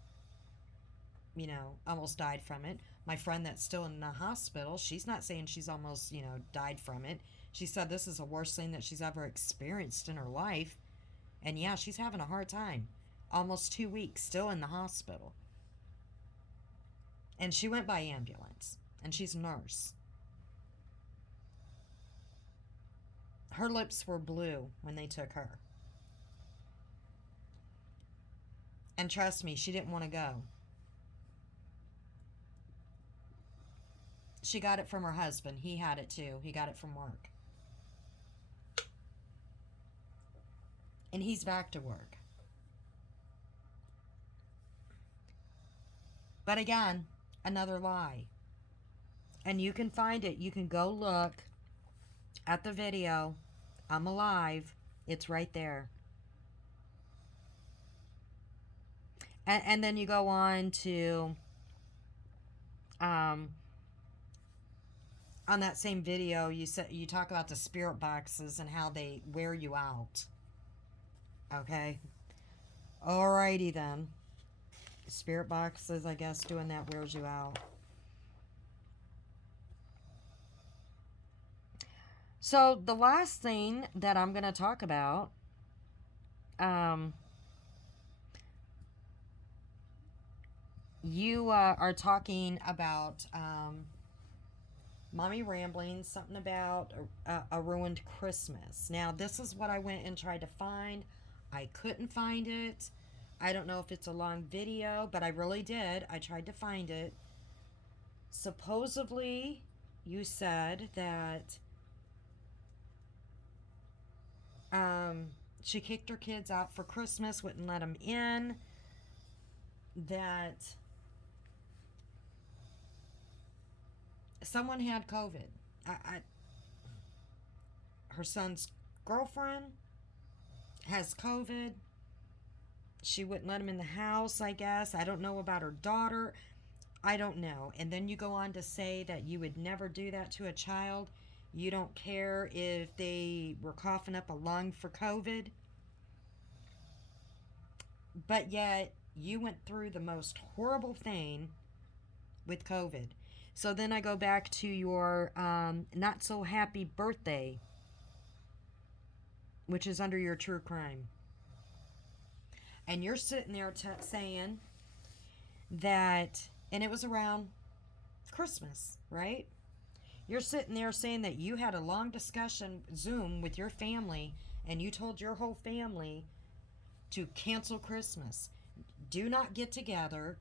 you know, almost died from it. My friend that's still in the hospital, she's not saying she's almost, you know, died from it. She said this is the worst thing that she's ever experienced in her life. And yeah, she's having a hard time. Almost 2 weeks still in the hospital. And she went by ambulance. And she's a nurse. Her lips were blue when they took her. And trust me, she didn't want to go. She got it from her husband. He had it too. He got it from work. And he's back to work. But again, another lie. And you can find it. You can go look at the video. I'm alive. It's right there. And then you go on to on that same video, you talk about the spirit boxes and how they wear you out. Okay. Alrighty then. Spirit boxes, I guess, doing that wears you out. So the last thing that I'm going to talk about, you are talking about Mommy Ramblings, something about a ruined Christmas. Now, this is what I went and tried to find. I couldn't find it. I don't know if it's a long video, but I really did. I tried to find it. Supposedly, you said that she kicked her kids out for Christmas, wouldn't let them in. That someone had COVID. Her son's girlfriend has COVID. She wouldn't let him in the house, I guess. I don't know about her daughter. I don't know. And then you go on to say that you would never do that to a child. You don't care if they were coughing up a lung for COVID. But yet, you went through the most horrible thing with COVID. So then I go back to your not so happy birthday, which is under your true crime. And you're sitting there saying that, and it was around Christmas, right? You're sitting there saying that you had a long discussion, Zoom, with your family, and you told your whole family to cancel Christmas. Do not get together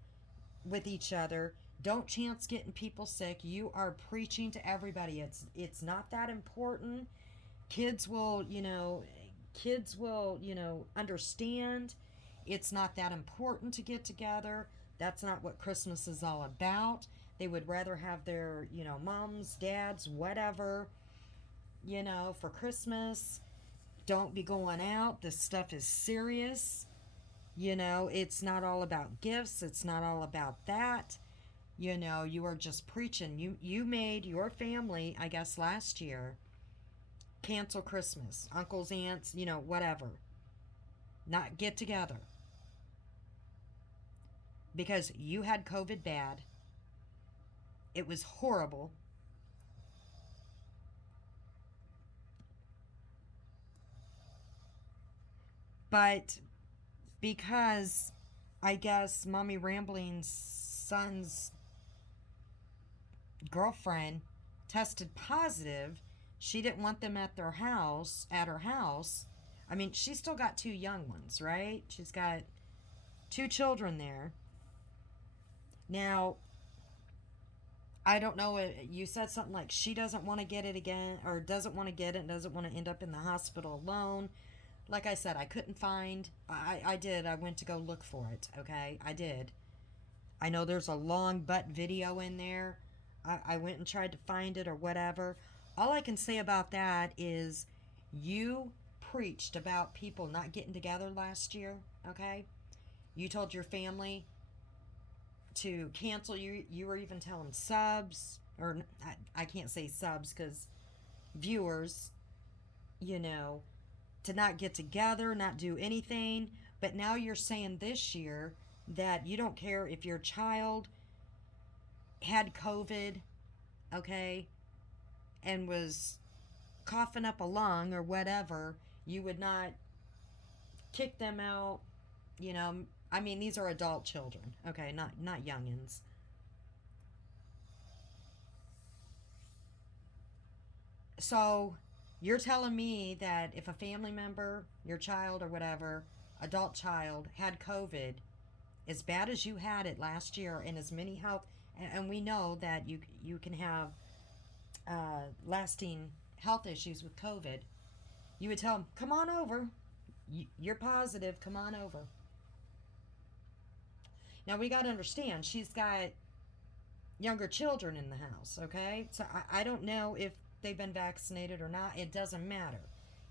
with each other. Don't chance getting people sick. You are preaching to everybody. It's not that important. Kids will, understand. It's not that important to get together. That's not what Christmas is all about. They would rather have their, moms, dads, whatever, for Christmas. Don't be going out. This stuff is serious. It's not all about gifts. It's not all about that. You are just preaching. You made your family, I guess last year, cancel Christmas. Uncles, aunts, whatever. Not get together. Because you had COVID bad. It was horrible. But because I guess Mommy Rambling's son's girlfriend tested positive, she didn't want them at her house. I mean, she's still got two young ones, right? She's got two children there. Now, I don't know, you said something like she doesn't want to get it again, or doesn't want to get it and doesn't want to end up in the hospital alone. Like I said, I couldn't find, I did, I went to go look for it, okay? I did. I know there's a long butt video in there. I went and tried to find it or whatever. All I can say about that is you preached about people not getting together last year, okay? You told your family to cancel. You were even telling subs, or I can't say subs because viewers, you know, to not get together, not do anything. But now you're saying this year that you don't care if your child had COVID, okay, and was coughing up a lung or whatever, you would not kick them out. You know, I mean, these are adult children, okay, not youngins. So you're telling me that if a family member, your child or whatever, adult child, had COVID, as bad as you had it last year, and as many health, and we know that you can have lasting health issues with COVID, you would tell them, come on over. You're positive, come on over. Now we got to understand, she's got younger children in the house, okay? So I don't know if they've been vaccinated or not. It doesn't matter.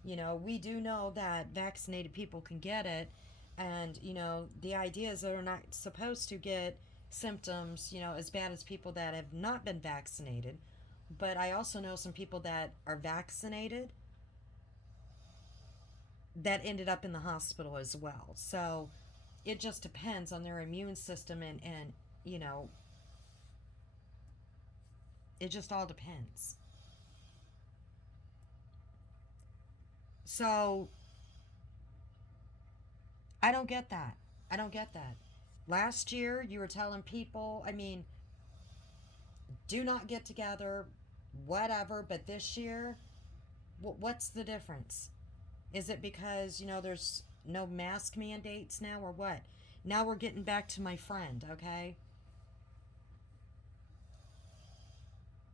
You know, we do know that vaccinated people can get it, and, you know, the idea is they're not supposed to get symptoms, you know, as bad as people that have not been vaccinated. But I also know some people that are vaccinated that ended up in the hospital as well. So it just depends on their immune system, and you know, it just all depends. So I don't get that. I don't get that. Last year, you were telling people, I mean, do not get together, whatever, but this year, what's the difference? Is it because, you know, there's no mask mandates now, or what? Now we're getting back to my friend, okay?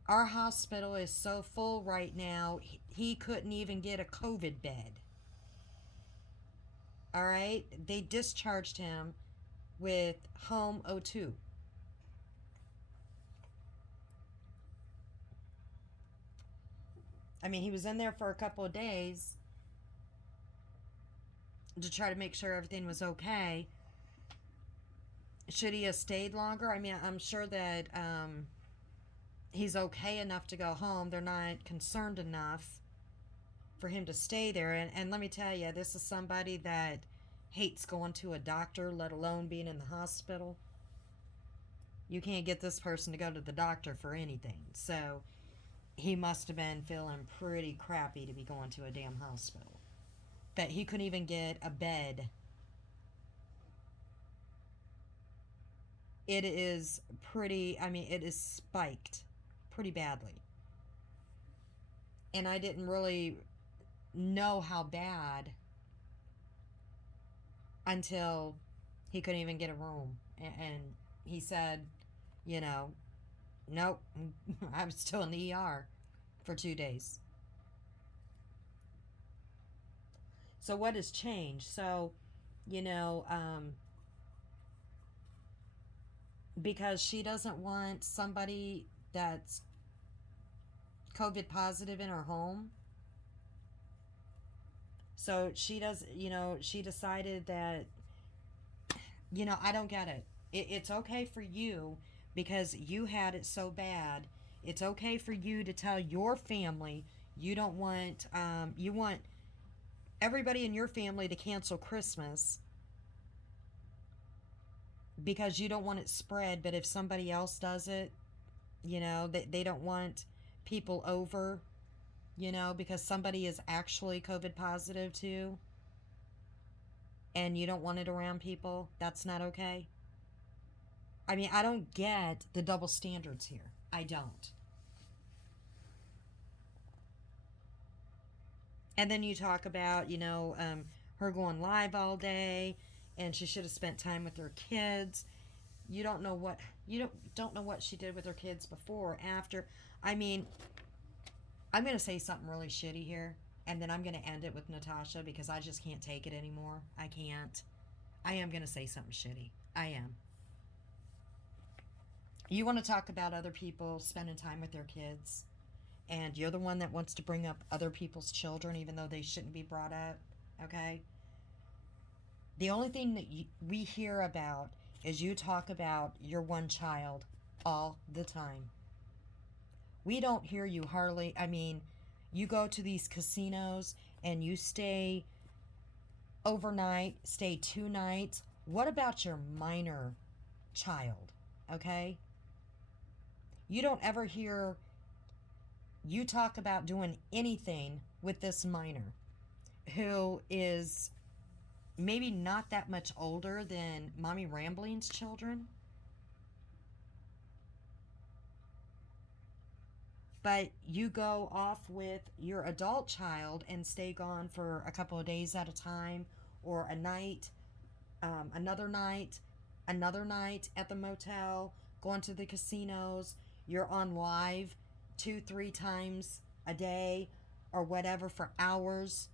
Our hospital is so full right now, he couldn't even get a COVID bed. All right? They discharged him with home O2. I mean, he was in there for a couple of days to try to make sure everything was okay. Should he have stayed longer? I mean, I'm sure that he's okay enough to go home. They're not concerned enough for him to stay there. And let me tell you, this is somebody that hates going to a doctor, let alone being in the hospital. You can't get this person to go to the doctor for anything. So he must have been feeling pretty crappy to be going to a damn hospital. But he couldn't even get a bed. It is pretty, I mean, it is spiked pretty badly. And I didn't really know how bad until he couldn't even get a room. And he said, you know, nope, I was still in the ER for 2 days. So what has changed? So, you know, because she doesn't want somebody that's COVID positive in her home. So she does, you know, she decided that, you know, I don't get it. It's okay for you because you had it so bad. It's okay for you to tell your family you don't want, you want everybody in your family to cancel Christmas because you don't want it spread. But if somebody else does it, you know, they don't want people over, you know, because somebody is actually COVID positive too, and you don't want it around people. That's not okay. I mean, I don't get the double standards here. I don't. And then you talk about, you know, her going live all day, and she should have spent time with her kids. You don't know what you don't know what she did with her kids before or after. I mean, I'm gonna say something really shitty here, and then I'm gonna end it with Natasha because I just can't take it anymore. I can't. I am gonna say something shitty. I am. You want to talk about other people spending time with their kids, and you're the one that wants to bring up other people's children even though they shouldn't be brought up, okay? The only thing that we hear about is you talk about your one child all the time. We don't hear you hardly. I mean, you go to these casinos and you stay overnight, stay 2 nights. What about your minor child? Okay? You don't ever hear you talk about doing anything with this minor who is maybe not that much older than Mommy Rambling's children. But you go off with your adult child and stay gone for a couple of days at a time, or a night, another night, another night at the motel, going to the casinos. You're on live 2, 3 times a day or whatever for hours.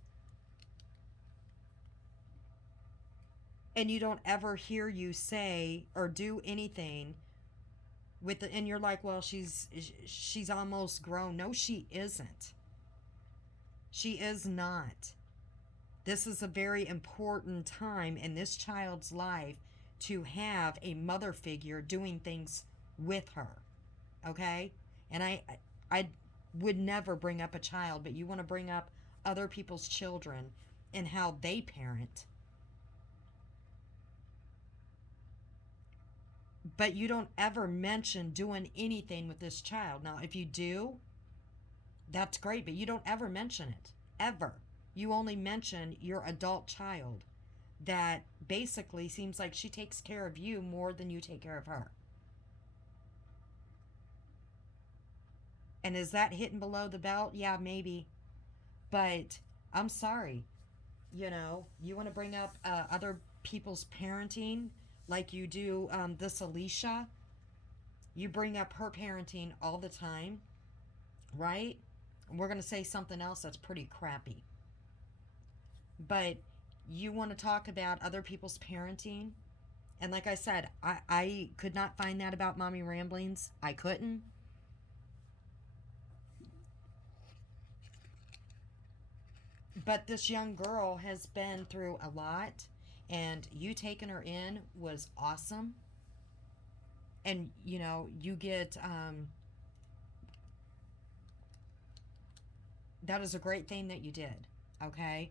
And you don't ever hear you say or do anything with the, and you're like, well, she's almost grown. No, she isn't. She is not. This is a very important time in this child's life to have a mother figure doing things with her. Okay? And I would never bring up a child, but you want to bring up other people's children and how they parent. But you don't ever mention doing anything with this child. Now, if you do, that's great, but you don't ever mention it. Ever. You only mention your adult child that basically seems like she takes care of you more than you take care of her. And is that hitting below the belt? Yeah, maybe. But I'm sorry. You want to bring up other people's parenting like you do this Alicia. You bring up her parenting all the time, right? And we're going to say something else that's pretty crappy. But you want to talk about other people's parenting. And like I said, I could not find that about Mommy Ramblings. I couldn't. But this young girl has been through a lot, and you taking her in was awesome. And you get that is a great thing that you did, okay?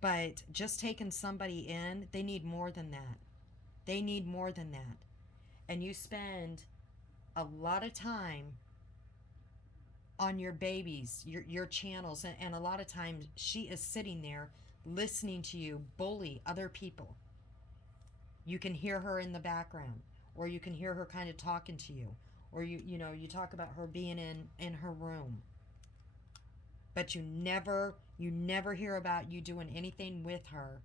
But just taking somebody in, they need more than that. They need more than that. And you spend a lot of time on your babies, your channels, and a lot of times she is sitting there listening to you bully other people. You can hear her in the background, or you can hear her kind of talking to you, or you talk about her being in her room. But you never hear about you doing anything with her,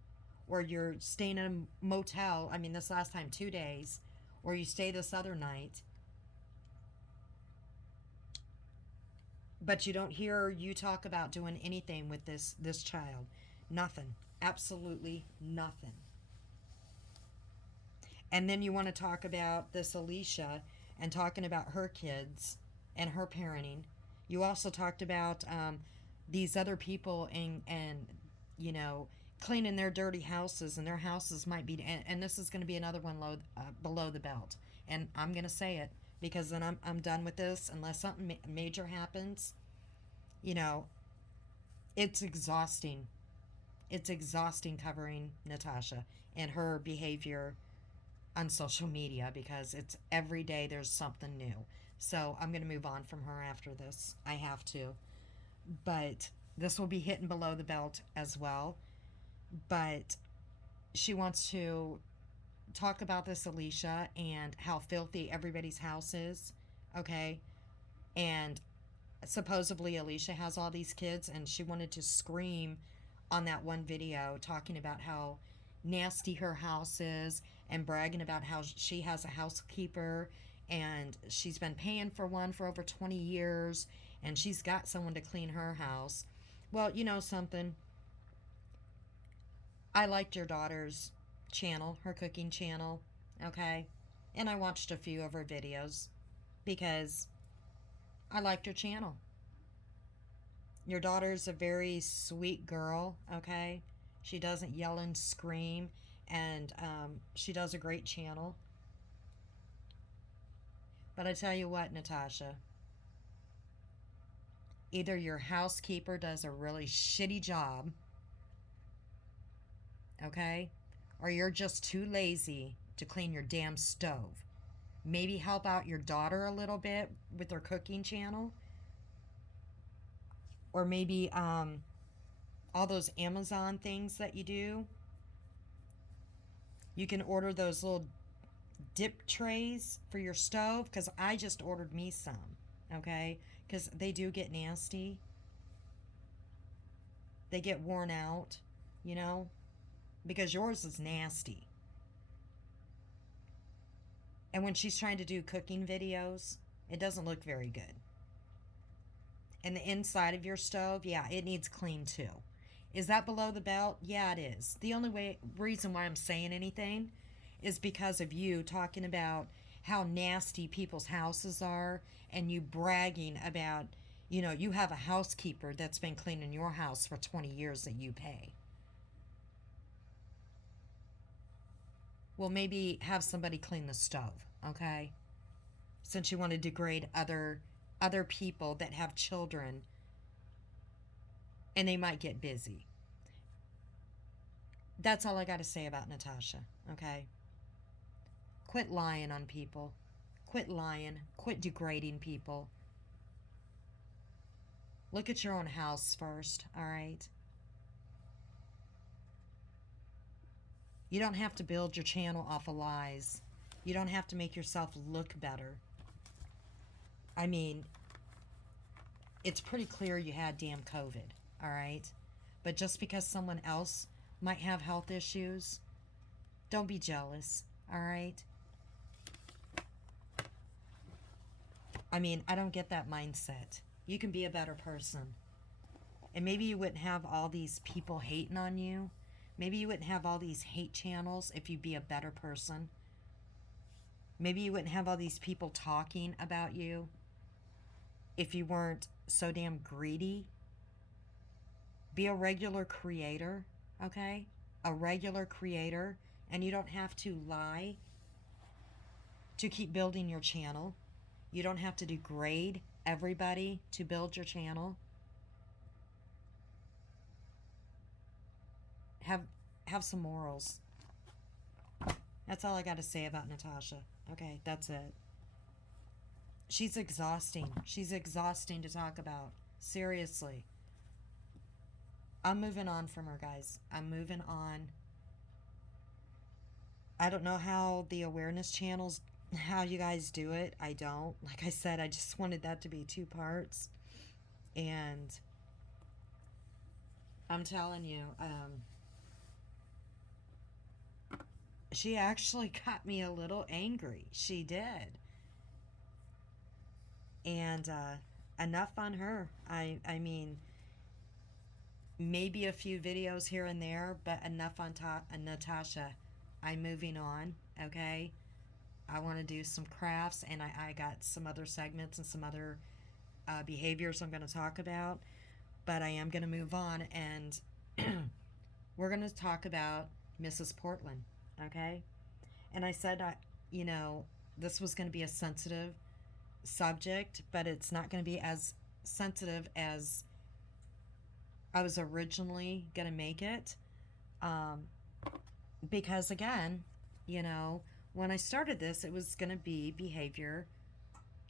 or you're staying in a motel. I mean, this last time 2 days, or you stay this other night. But you don't hear you talk about doing anything with this child. Nothing. Absolutely nothing. And then you want to talk about this Alicia and talking about her kids and her parenting. You also talked about these other people and cleaning their dirty houses, and their houses might be, and this is going to be another one below the belt. And I'm going to say it, because then I'm done with this unless something major happens. It's exhausting. It's exhausting covering Natasha and her behavior on social media, because it's every day there's something new. So I'm going to move on from her after this. I have to. But this will be hitting below the belt as well. But she wants to talk about this Alicia and how filthy everybody's house is, okay? And supposedly Alicia has all these kids, and she wanted to scream on that one video talking about how nasty her house is, and bragging about how she has a housekeeper and she's been paying for one for over 20 years, and she's got someone to clean her house. Well, you know something? I liked your daughter's channel, her cooking channel, okay? And I watched a few of her videos because I liked her channel. Your daughter's a very sweet girl, okay? She doesn't yell and scream, and she does a great channel. But I tell you what, Natasha, either your housekeeper does a really shitty job, okay? Or you're just too lazy to clean your damn stove. Maybe help out your daughter a little bit with her cooking channel. Or maybe all those Amazon things that you do. You can order those little dip trays for your stove, because I just ordered me some, okay? Because they do get nasty. They get worn out, you know, because yours is nasty. And when she's trying to do cooking videos, it doesn't look very good. And the inside of your stove, yeah, it needs clean too. Is that below the belt? Yeah, it is. The only reason why I'm saying anything is because of you talking about how nasty people's houses are, and you bragging about, you know, you have a housekeeper that's been cleaning your house for 20 years that you pay. Well, maybe have somebody clean the stove, okay? Since you want to degrade other people that have children and they might get busy. That's all I got to say about Natasha, okay? Quit lying on people. Quit lying. Quit degrading people. Look at your own house first, all right? You don't have to build your channel off of lies. You don't have to make yourself look better. I mean, it's pretty clear you had damn COVID, all right? But just because someone else might have health issues, don't be jealous, all right? I mean, I don't get that mindset. You can be a better person. And maybe you wouldn't have all these people hating on you. Maybe you wouldn't have all these hate channels if you'd be a better person. Maybe you wouldn't have all these people talking about you if you weren't so damn greedy. Be a regular creator, okay? A regular creator, and you don't have to lie to keep building your channel. You don't have to degrade everybody to build your channel. Have some morals. That's all I got to say about Natasha. Okay, that's it. She's exhausting. She's exhausting to talk about. Seriously. I'm moving on from her, guys. I'm moving on. I don't know how the awareness channels, how you guys do it. I don't. Like I said, I just wanted that to be 2 parts. And I'm telling you, she actually got me a little angry. She did. And enough on her. I mean, maybe a few videos here and there, but enough on Natasha. I'm moving on, okay? I want to do some crafts, and I got some other segments and some other behaviors I'm going to talk about, but I am going to move on, and we're going to talk about Mrs. Portland, okay? And I said, you know, this was going to be a sensitive subject, but it's not going to be as sensitive as I was originally going to make it. Because, again, you know, when I started this, it was going to be behavior,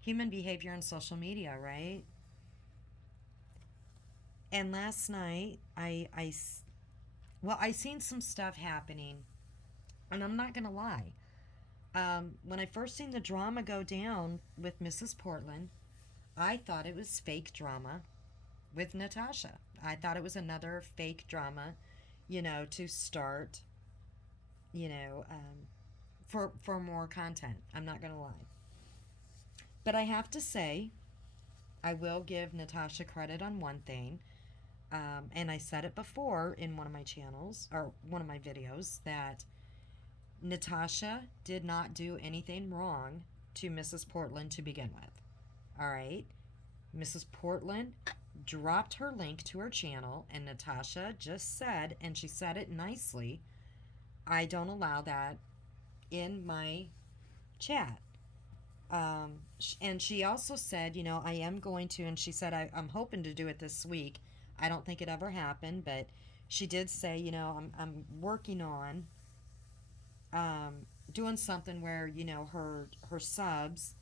human behavior on social media, right? And last night, I seen some stuff happening, and I'm not going to lie. When I first seen the drama go down with Mrs. Portland, I thought it was fake drama with Natasha. I thought it was another fake drama, you know, to start, you know, for more content. I'm not going to lie. But I have to say, I will give Natasha credit on one thing. And I said it before in one of my channels, or one of my videos, that Natasha did not do anything wrong to Mrs. Portland to begin with. All right? Mrs. Portland dropped her link to her channel, and Natasha just said, and she said it nicely, I don't allow that in my chat. And she also said, I am going to, and she said, I'm hoping to do it this week. I don't think it ever happened, but she did say, I'm working on doing something where, her subs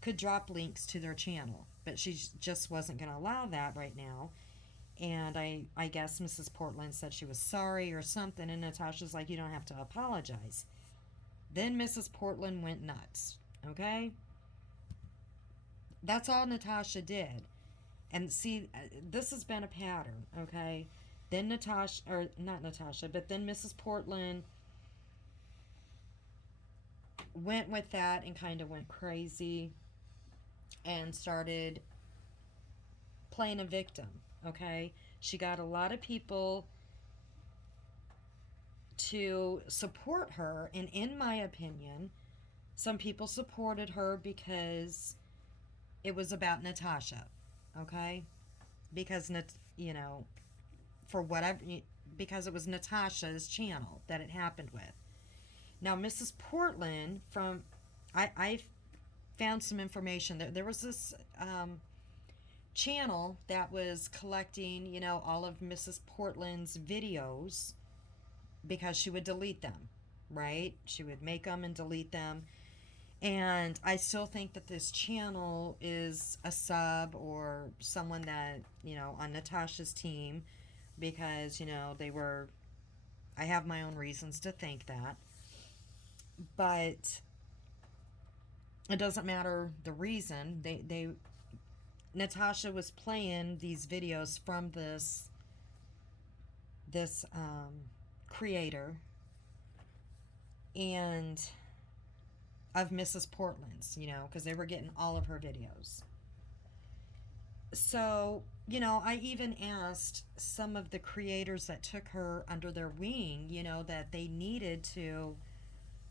could drop links to their channel, but she just wasn't going to allow that right now. And I guess Mrs. Portland said she was sorry or something, and Natasha's like, you don't have to apologize. Then Mrs. Portland went nuts, okay? That's all Natasha did. And see, this has been a pattern, okay? Then Natasha, or not Natasha, but then Mrs. Portland went with that and kind of went crazy and started playing a victim, okay? She got a lot of people to support her, and in my opinion, some people supported her because it was about Natasha, okay? Because, for whatever, because it was Natasha's channel that it happened with. Now, Mrs. Portland, I found some information. There was this channel that was collecting, all of Mrs. Portland's videos because she would delete them, right? She would make them and delete them. And I still think that this channel is a sub or someone that, on Natasha's team because, I have my own reasons to think that. But it doesn't matter the reason. Natasha was playing these videos from this creator and of Mrs. Portland's, because they were getting all of her videos. So, I even asked some of the creators that took her under their wing, that they needed to,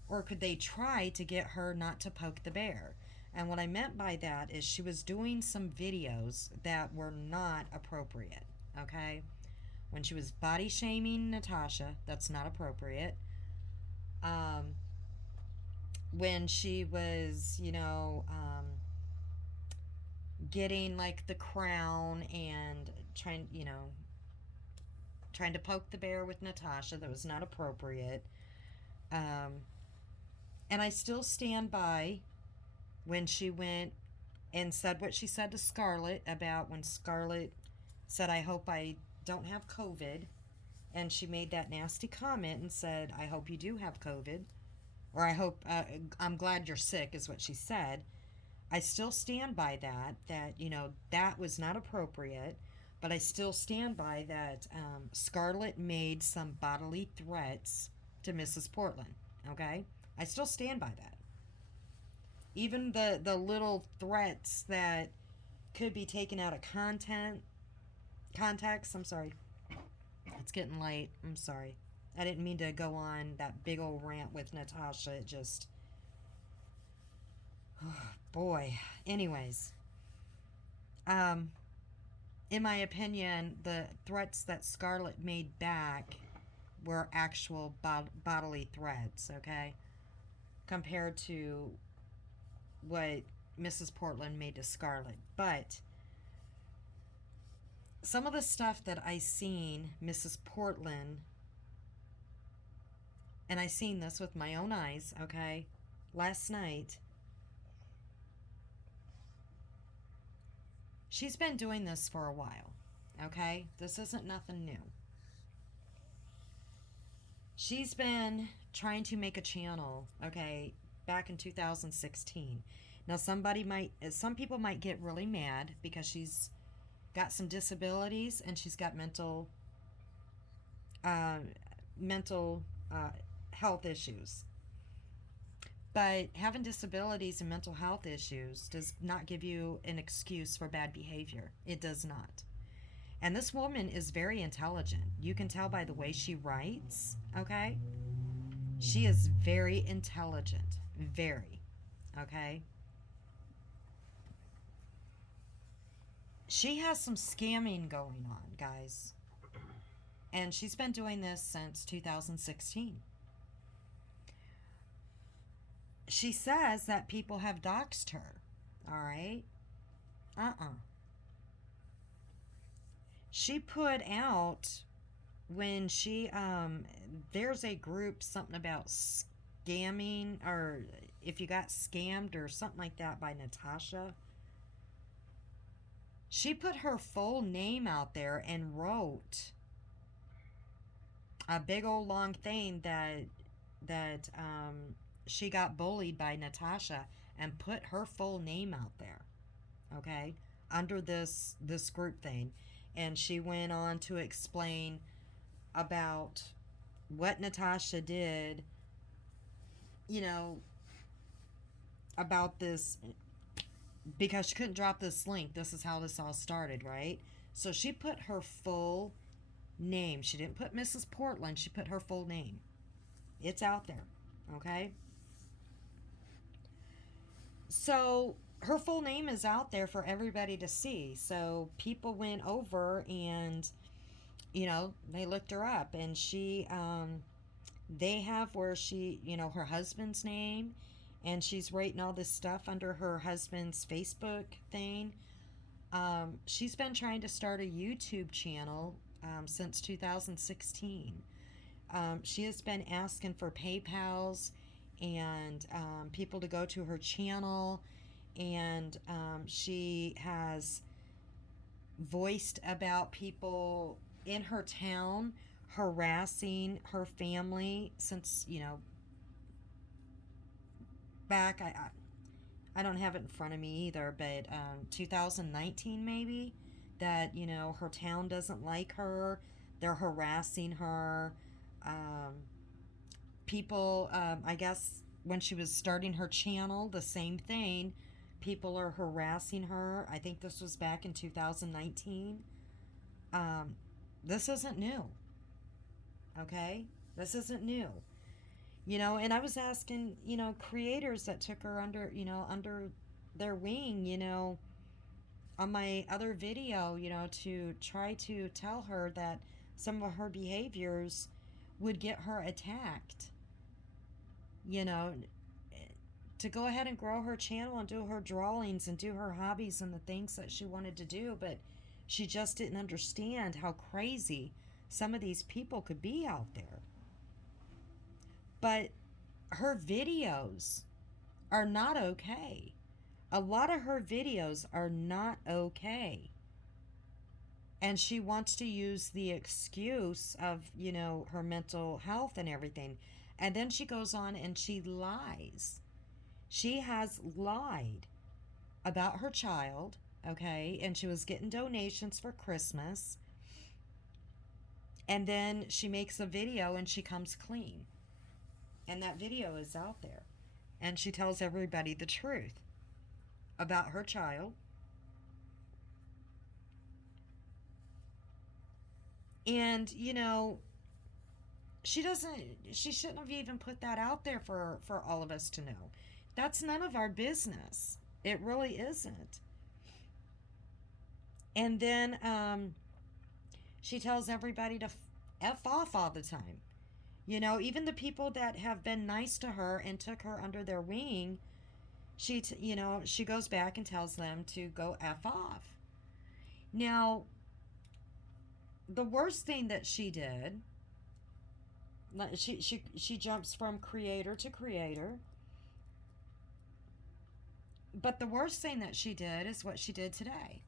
or could they try to get her not to poke the bear. And what I meant by that is she was doing some videos that were not appropriate, okay? When she was body shaming Natasha, that's not appropriate. When she was, getting like the crown and trying to poke the bear with Natasha, that was not appropriate. And I still stand by when she went and said what she said to Scarlett about when Scarlett said, I hope I don't have COVID. And she made that nasty comment and said, I hope you do have COVID. Or I hope, I'm glad you're sick, is what she said. I still stand by that, that was not appropriate. But I still stand by that Scarlett made some bodily threats to Mrs. Portland, okay? I still stand by that. Even the little threats that could be taken out of context, I'm sorry. It's getting late. I'm sorry. I didn't mean to go on that big old rant with Natasha. It just... Oh, boy. Anyways. In my opinion, the threats that Scarlett made back were actual bodily threats, okay? Compared to what Mrs. Portland made to Scarlett. But some of the stuff that I seen Mrs. Portland, and I seen this with my own eyes, okay, last night. She's been doing this for a while, okay? This isn't nothing new. She's been trying to make a channel, okay, back in 2016. Now some people might get really mad because she's got some disabilities and she's got mental health issues. But having disabilities and mental health issues does not give you an excuse for bad behavior. It does not. And this woman is very intelligent. You can tell by the way she writes, okay? She is very intelligent. Very. Okay? She has some scamming going on, guys. And she's been doing this since 2016. She says that people have doxed her. All right? Uh-uh. She put out when she there's a group, something about scamming, or if you got scammed or something like that, by Natasha. She put her full name out there and wrote a big old long thing that she got bullied by Natasha, and put her full name out there, okay, under this group thing. And she went on to explain about what Natasha did, you know, about this, because she couldn't drop this link. This is how this all started, right? So she put her full name. She didn't put Mrs. Portland. She put her full name. It's out there, okay? So her full name is out there for everybody to see. So people went over and, they looked her up, and they have where she, her husband's name, and she's writing all this stuff under her husband's Facebook thing. She's been trying to start a YouTube channel since 2016. She has been asking for PayPals and people to go to her channel, and she has voiced about people in her town harassing her family since, back, I don't have it in front of me either, but 2019 maybe, that, her town doesn't like her. They're harassing her. People, I guess when she was starting her channel, the same thing. People are harassing her. I think this was back in 2019. This isn't new. Okay? This isn't new. And I was asking, creators that took her under their wing, on my other video, to try to tell her that some of her behaviors would get her attacked, to go ahead and grow her channel and do her drawings and do her hobbies and the things that she wanted to do, but she just didn't understand how crazy some of these people could be out there. But her videos are not okay. A lot of her videos are not okay. And she wants to use the excuse of, her mental health and everything. And then she goes on and she lies. She has lied about her child, okay? And she was getting donations for Christmas. And then she makes a video and she comes clean. And that video is out there. And she tells everybody the truth about her child. And, she shouldn't have even put that out there for all of us to know. That's none of our business. It really isn't. And then she tells everybody to F off all the time. Even the people that have been nice to her and took her under their wing, she goes back and tells them to go F off. Now, the worst thing that she did, she jumps from creator to creator. But the worst thing that she did is what she did today.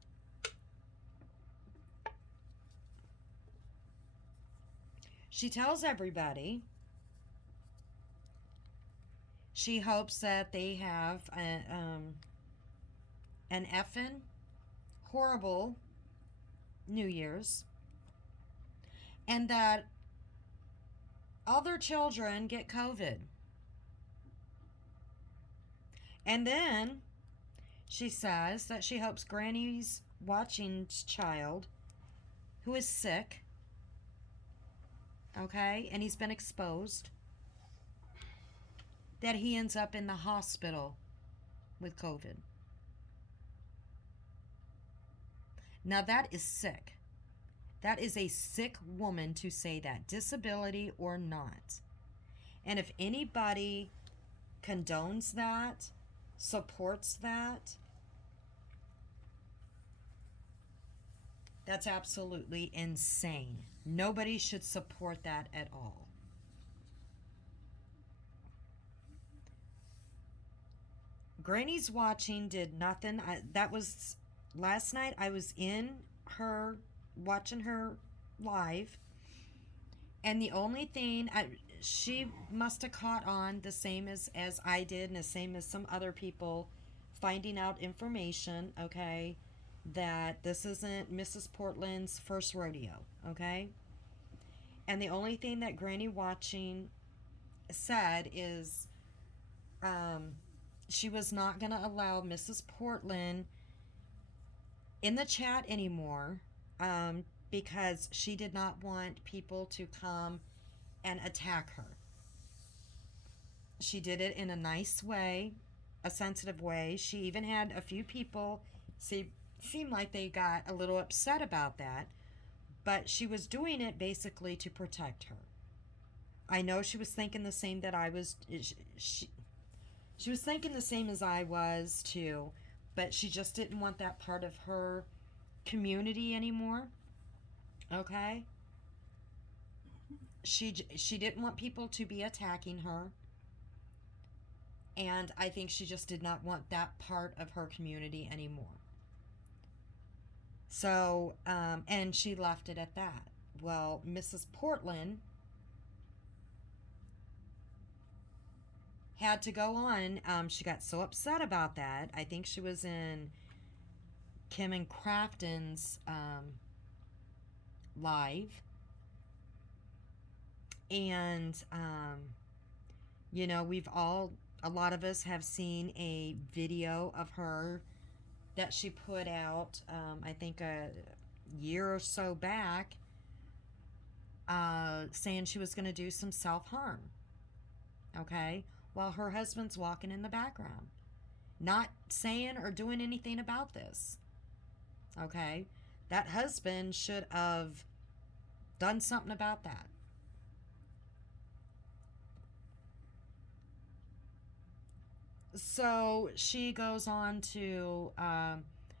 She tells everybody she hopes that they have an effing horrible New Year's, and that all their children get COVID. And then she says that she hopes Granny's watching child, who is sick, okay, and he's been exposed, that he ends up in the hospital with COVID. Now that is sick. That is a sick woman to say that, disability or not. And if anybody condones that, supports that, that's absolutely insane. Nobody should support that at all. Granny's watching did nothing. That was last night. I was in her, watching her live, and the only thing she must have caught on the same as I did, and the same as some other people, finding out information. Okay, that this isn't Mrs. Portland's first rodeo. Okay, and the only thing that Granny watching said is, she was not going to allow Mrs. Portland in the chat anymore, because she did not want people to come and attack her. She did it in a nice way, a sensitive way. She even had a few people seem like they got a little upset about that, but she was doing it basically to protect her. I know she was thinking the same that I was. She was thinking the same as I was too, but she just didn't want that part of her community anymore. Okay? She didn't want people to be attacking her. And I think she just did not want that part of her community anymore. So, and she left it at that. Well, Mrs. Portland had to go on. She got so upset about that. I think she was in Kim and Crafton's live. And, you know, a lot of us have seen a video of her that she put out, I think a year or so back, saying she was going to do some self-harm. Okay? While her husband's walking in the background, not saying or doing anything about this. Okay? That husband should have done something about that. So she goes on to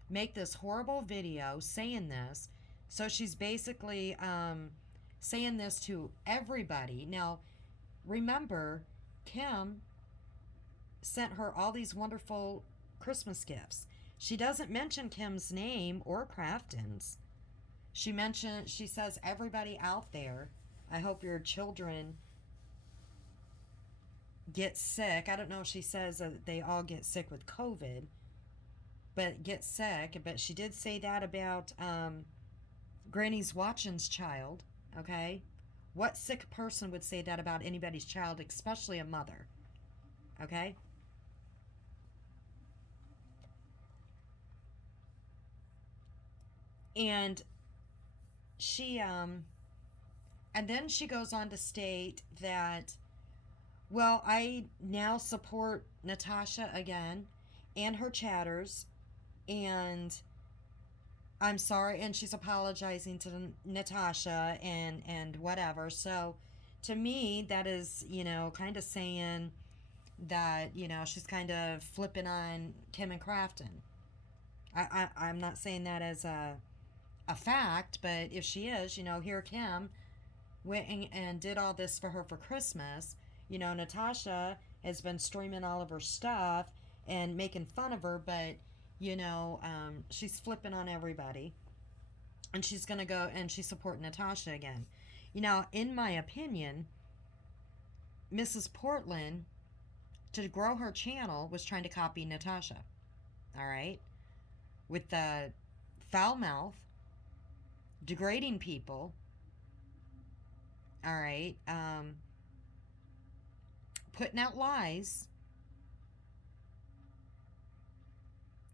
make this horrible video saying this. So she's basically saying this to everybody. Now, remember, Kim sent her all these wonderful Christmas gifts. She doesn't mention Kim's name or Crafton's. She says, everybody out there, I hope your children get sick. I don't know if she says that they all get sick with COVID, but get sick. But she did say that about Granny's watching's child. Okay? What sick person would say that about anybody's child, especially a mother? Okay? And and then she goes on to state that, well, I now support Natasha again and her chatters, and I'm sorry, and she's apologizing to Natasha and whatever. So to me, that is, kind of saying that, she's kind of flipping on Kim and Crafton. I'm not saying that as a fact, but if she is, here Kim went and did all this for her for Christmas. Natasha has been streaming all of her stuff and making fun of her, but she's flipping on everybody, and she's gonna go and she's supporting Natasha again. In my opinion, Mrs. Portland, to grow her channel, was trying to copy Natasha. All right, with the foul mouth, degrading people. All right, putting out lies,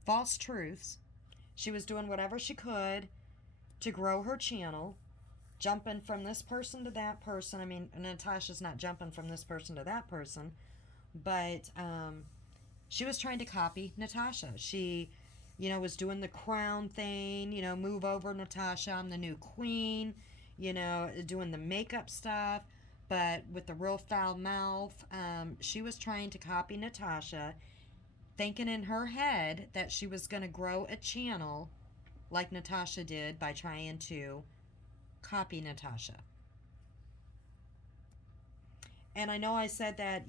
false truths. She was doing whatever she could to grow her channel, jumping from this person to that person. I mean, Natasha's not jumping from this person to that person, but she was trying to copy Natasha. She was doing the crown thing, move over, Natasha, I'm the new queen, doing the makeup stuff, but with the real foul mouth. She was trying to copy Natasha, thinking in her head that she was going to grow a channel like Natasha did by trying to copy Natasha. And I know I said that,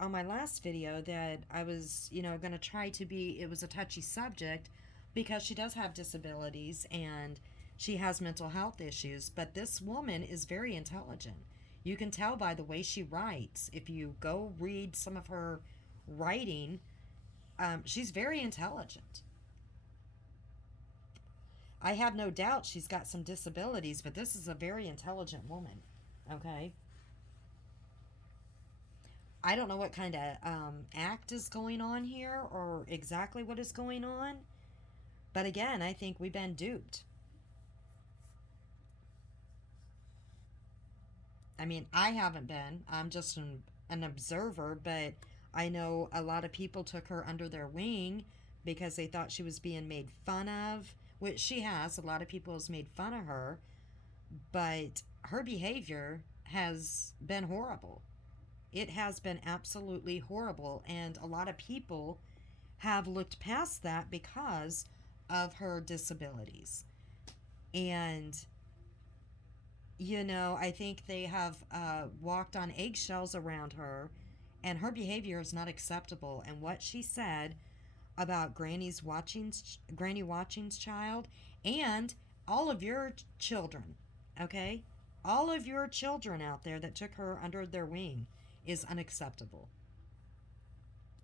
on my last video that I was, going to try to be, it was a touchy subject because she does have disabilities and she has mental health issues. But this woman is very intelligent. You can tell by the way she writes. If you go read some of her writing, she's very intelligent. I have no doubt she's got some disabilities, but this is a very intelligent woman. Okay? I don't know what kind of act is going on here or exactly what is going on. But again, I think we've been duped. I mean, I haven't been. I'm just an observer, but I know a lot of people took her under their wing because they thought she was being made fun of, which she has. A lot of people has made fun of her, but her behavior has been horrible. It has been absolutely horrible, and a lot of people have looked past that because of her disabilities. And, I think they have walked on eggshells around her, and her behavior is not acceptable. And what she said about Granny Watching's child, and all of your children, okay? All of your children out there that took her under their wing is unacceptable.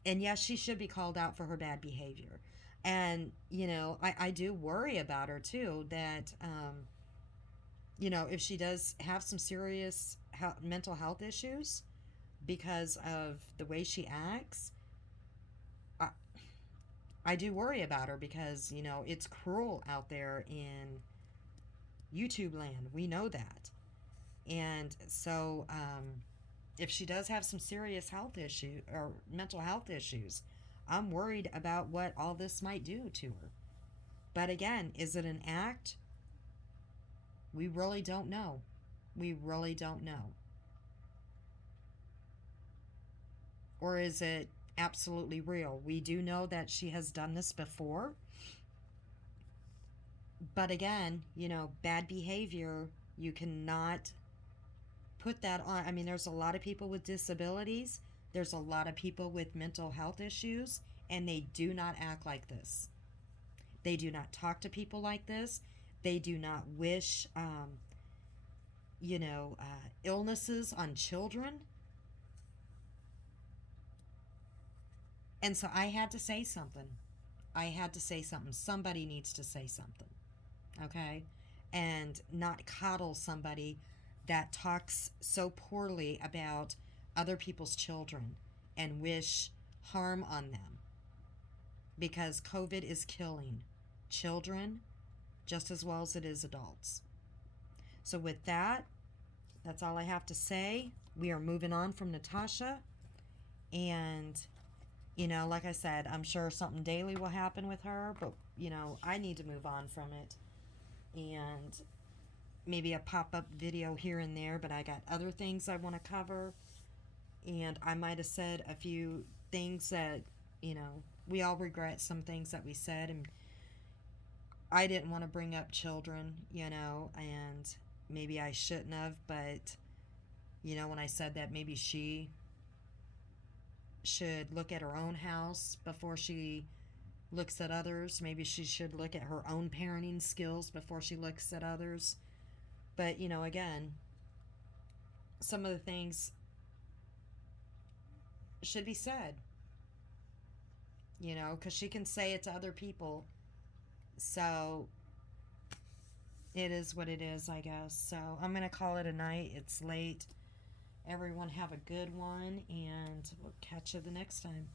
And yes, she should be called out for her bad behavior. And, I do worry about her too, that, if she does have some serious mental health issues because of the way she acts, I do worry about her because, it's cruel out there in YouTube land. We know that. And so, if she does have some serious health issue or mental health issues, I'm worried about what all this might do to her. But again, is it an act? We really don't know. We really don't know. Or is it absolutely real? We do know that she has done this before. But again, bad behavior, you cannot put that on. I mean, there's a lot of people with disabilities. There's a lot of people with mental health issues, and they do not act like this. They do not talk to people like this. They do not wish, illnesses on children. And so I had to say something. Somebody needs to say something. Okay? And not coddle somebody that talks so poorly about other people's children and wish harm on them. Because COVID is killing children just as well as it is adults. So with that, that's all I have to say. We are moving on from Natasha. And, like I said, I'm sure something daily will happen with her. But, I need to move on from it. And maybe a pop-up video here and there. But I got other things I want to cover. And I might have said a few things that, we all regret some things that we said. And I didn't want to bring up children, and maybe I shouldn't have, but, when I said that maybe she should look at her own house before she looks at others. Maybe she should look at her own parenting skills before she looks at others. But, again, some of the things should be said, because she can say it to other people. So it is what it is, I guess. So I'm going to call it a night. It's late. Everyone have a good one, and we'll catch you the next time.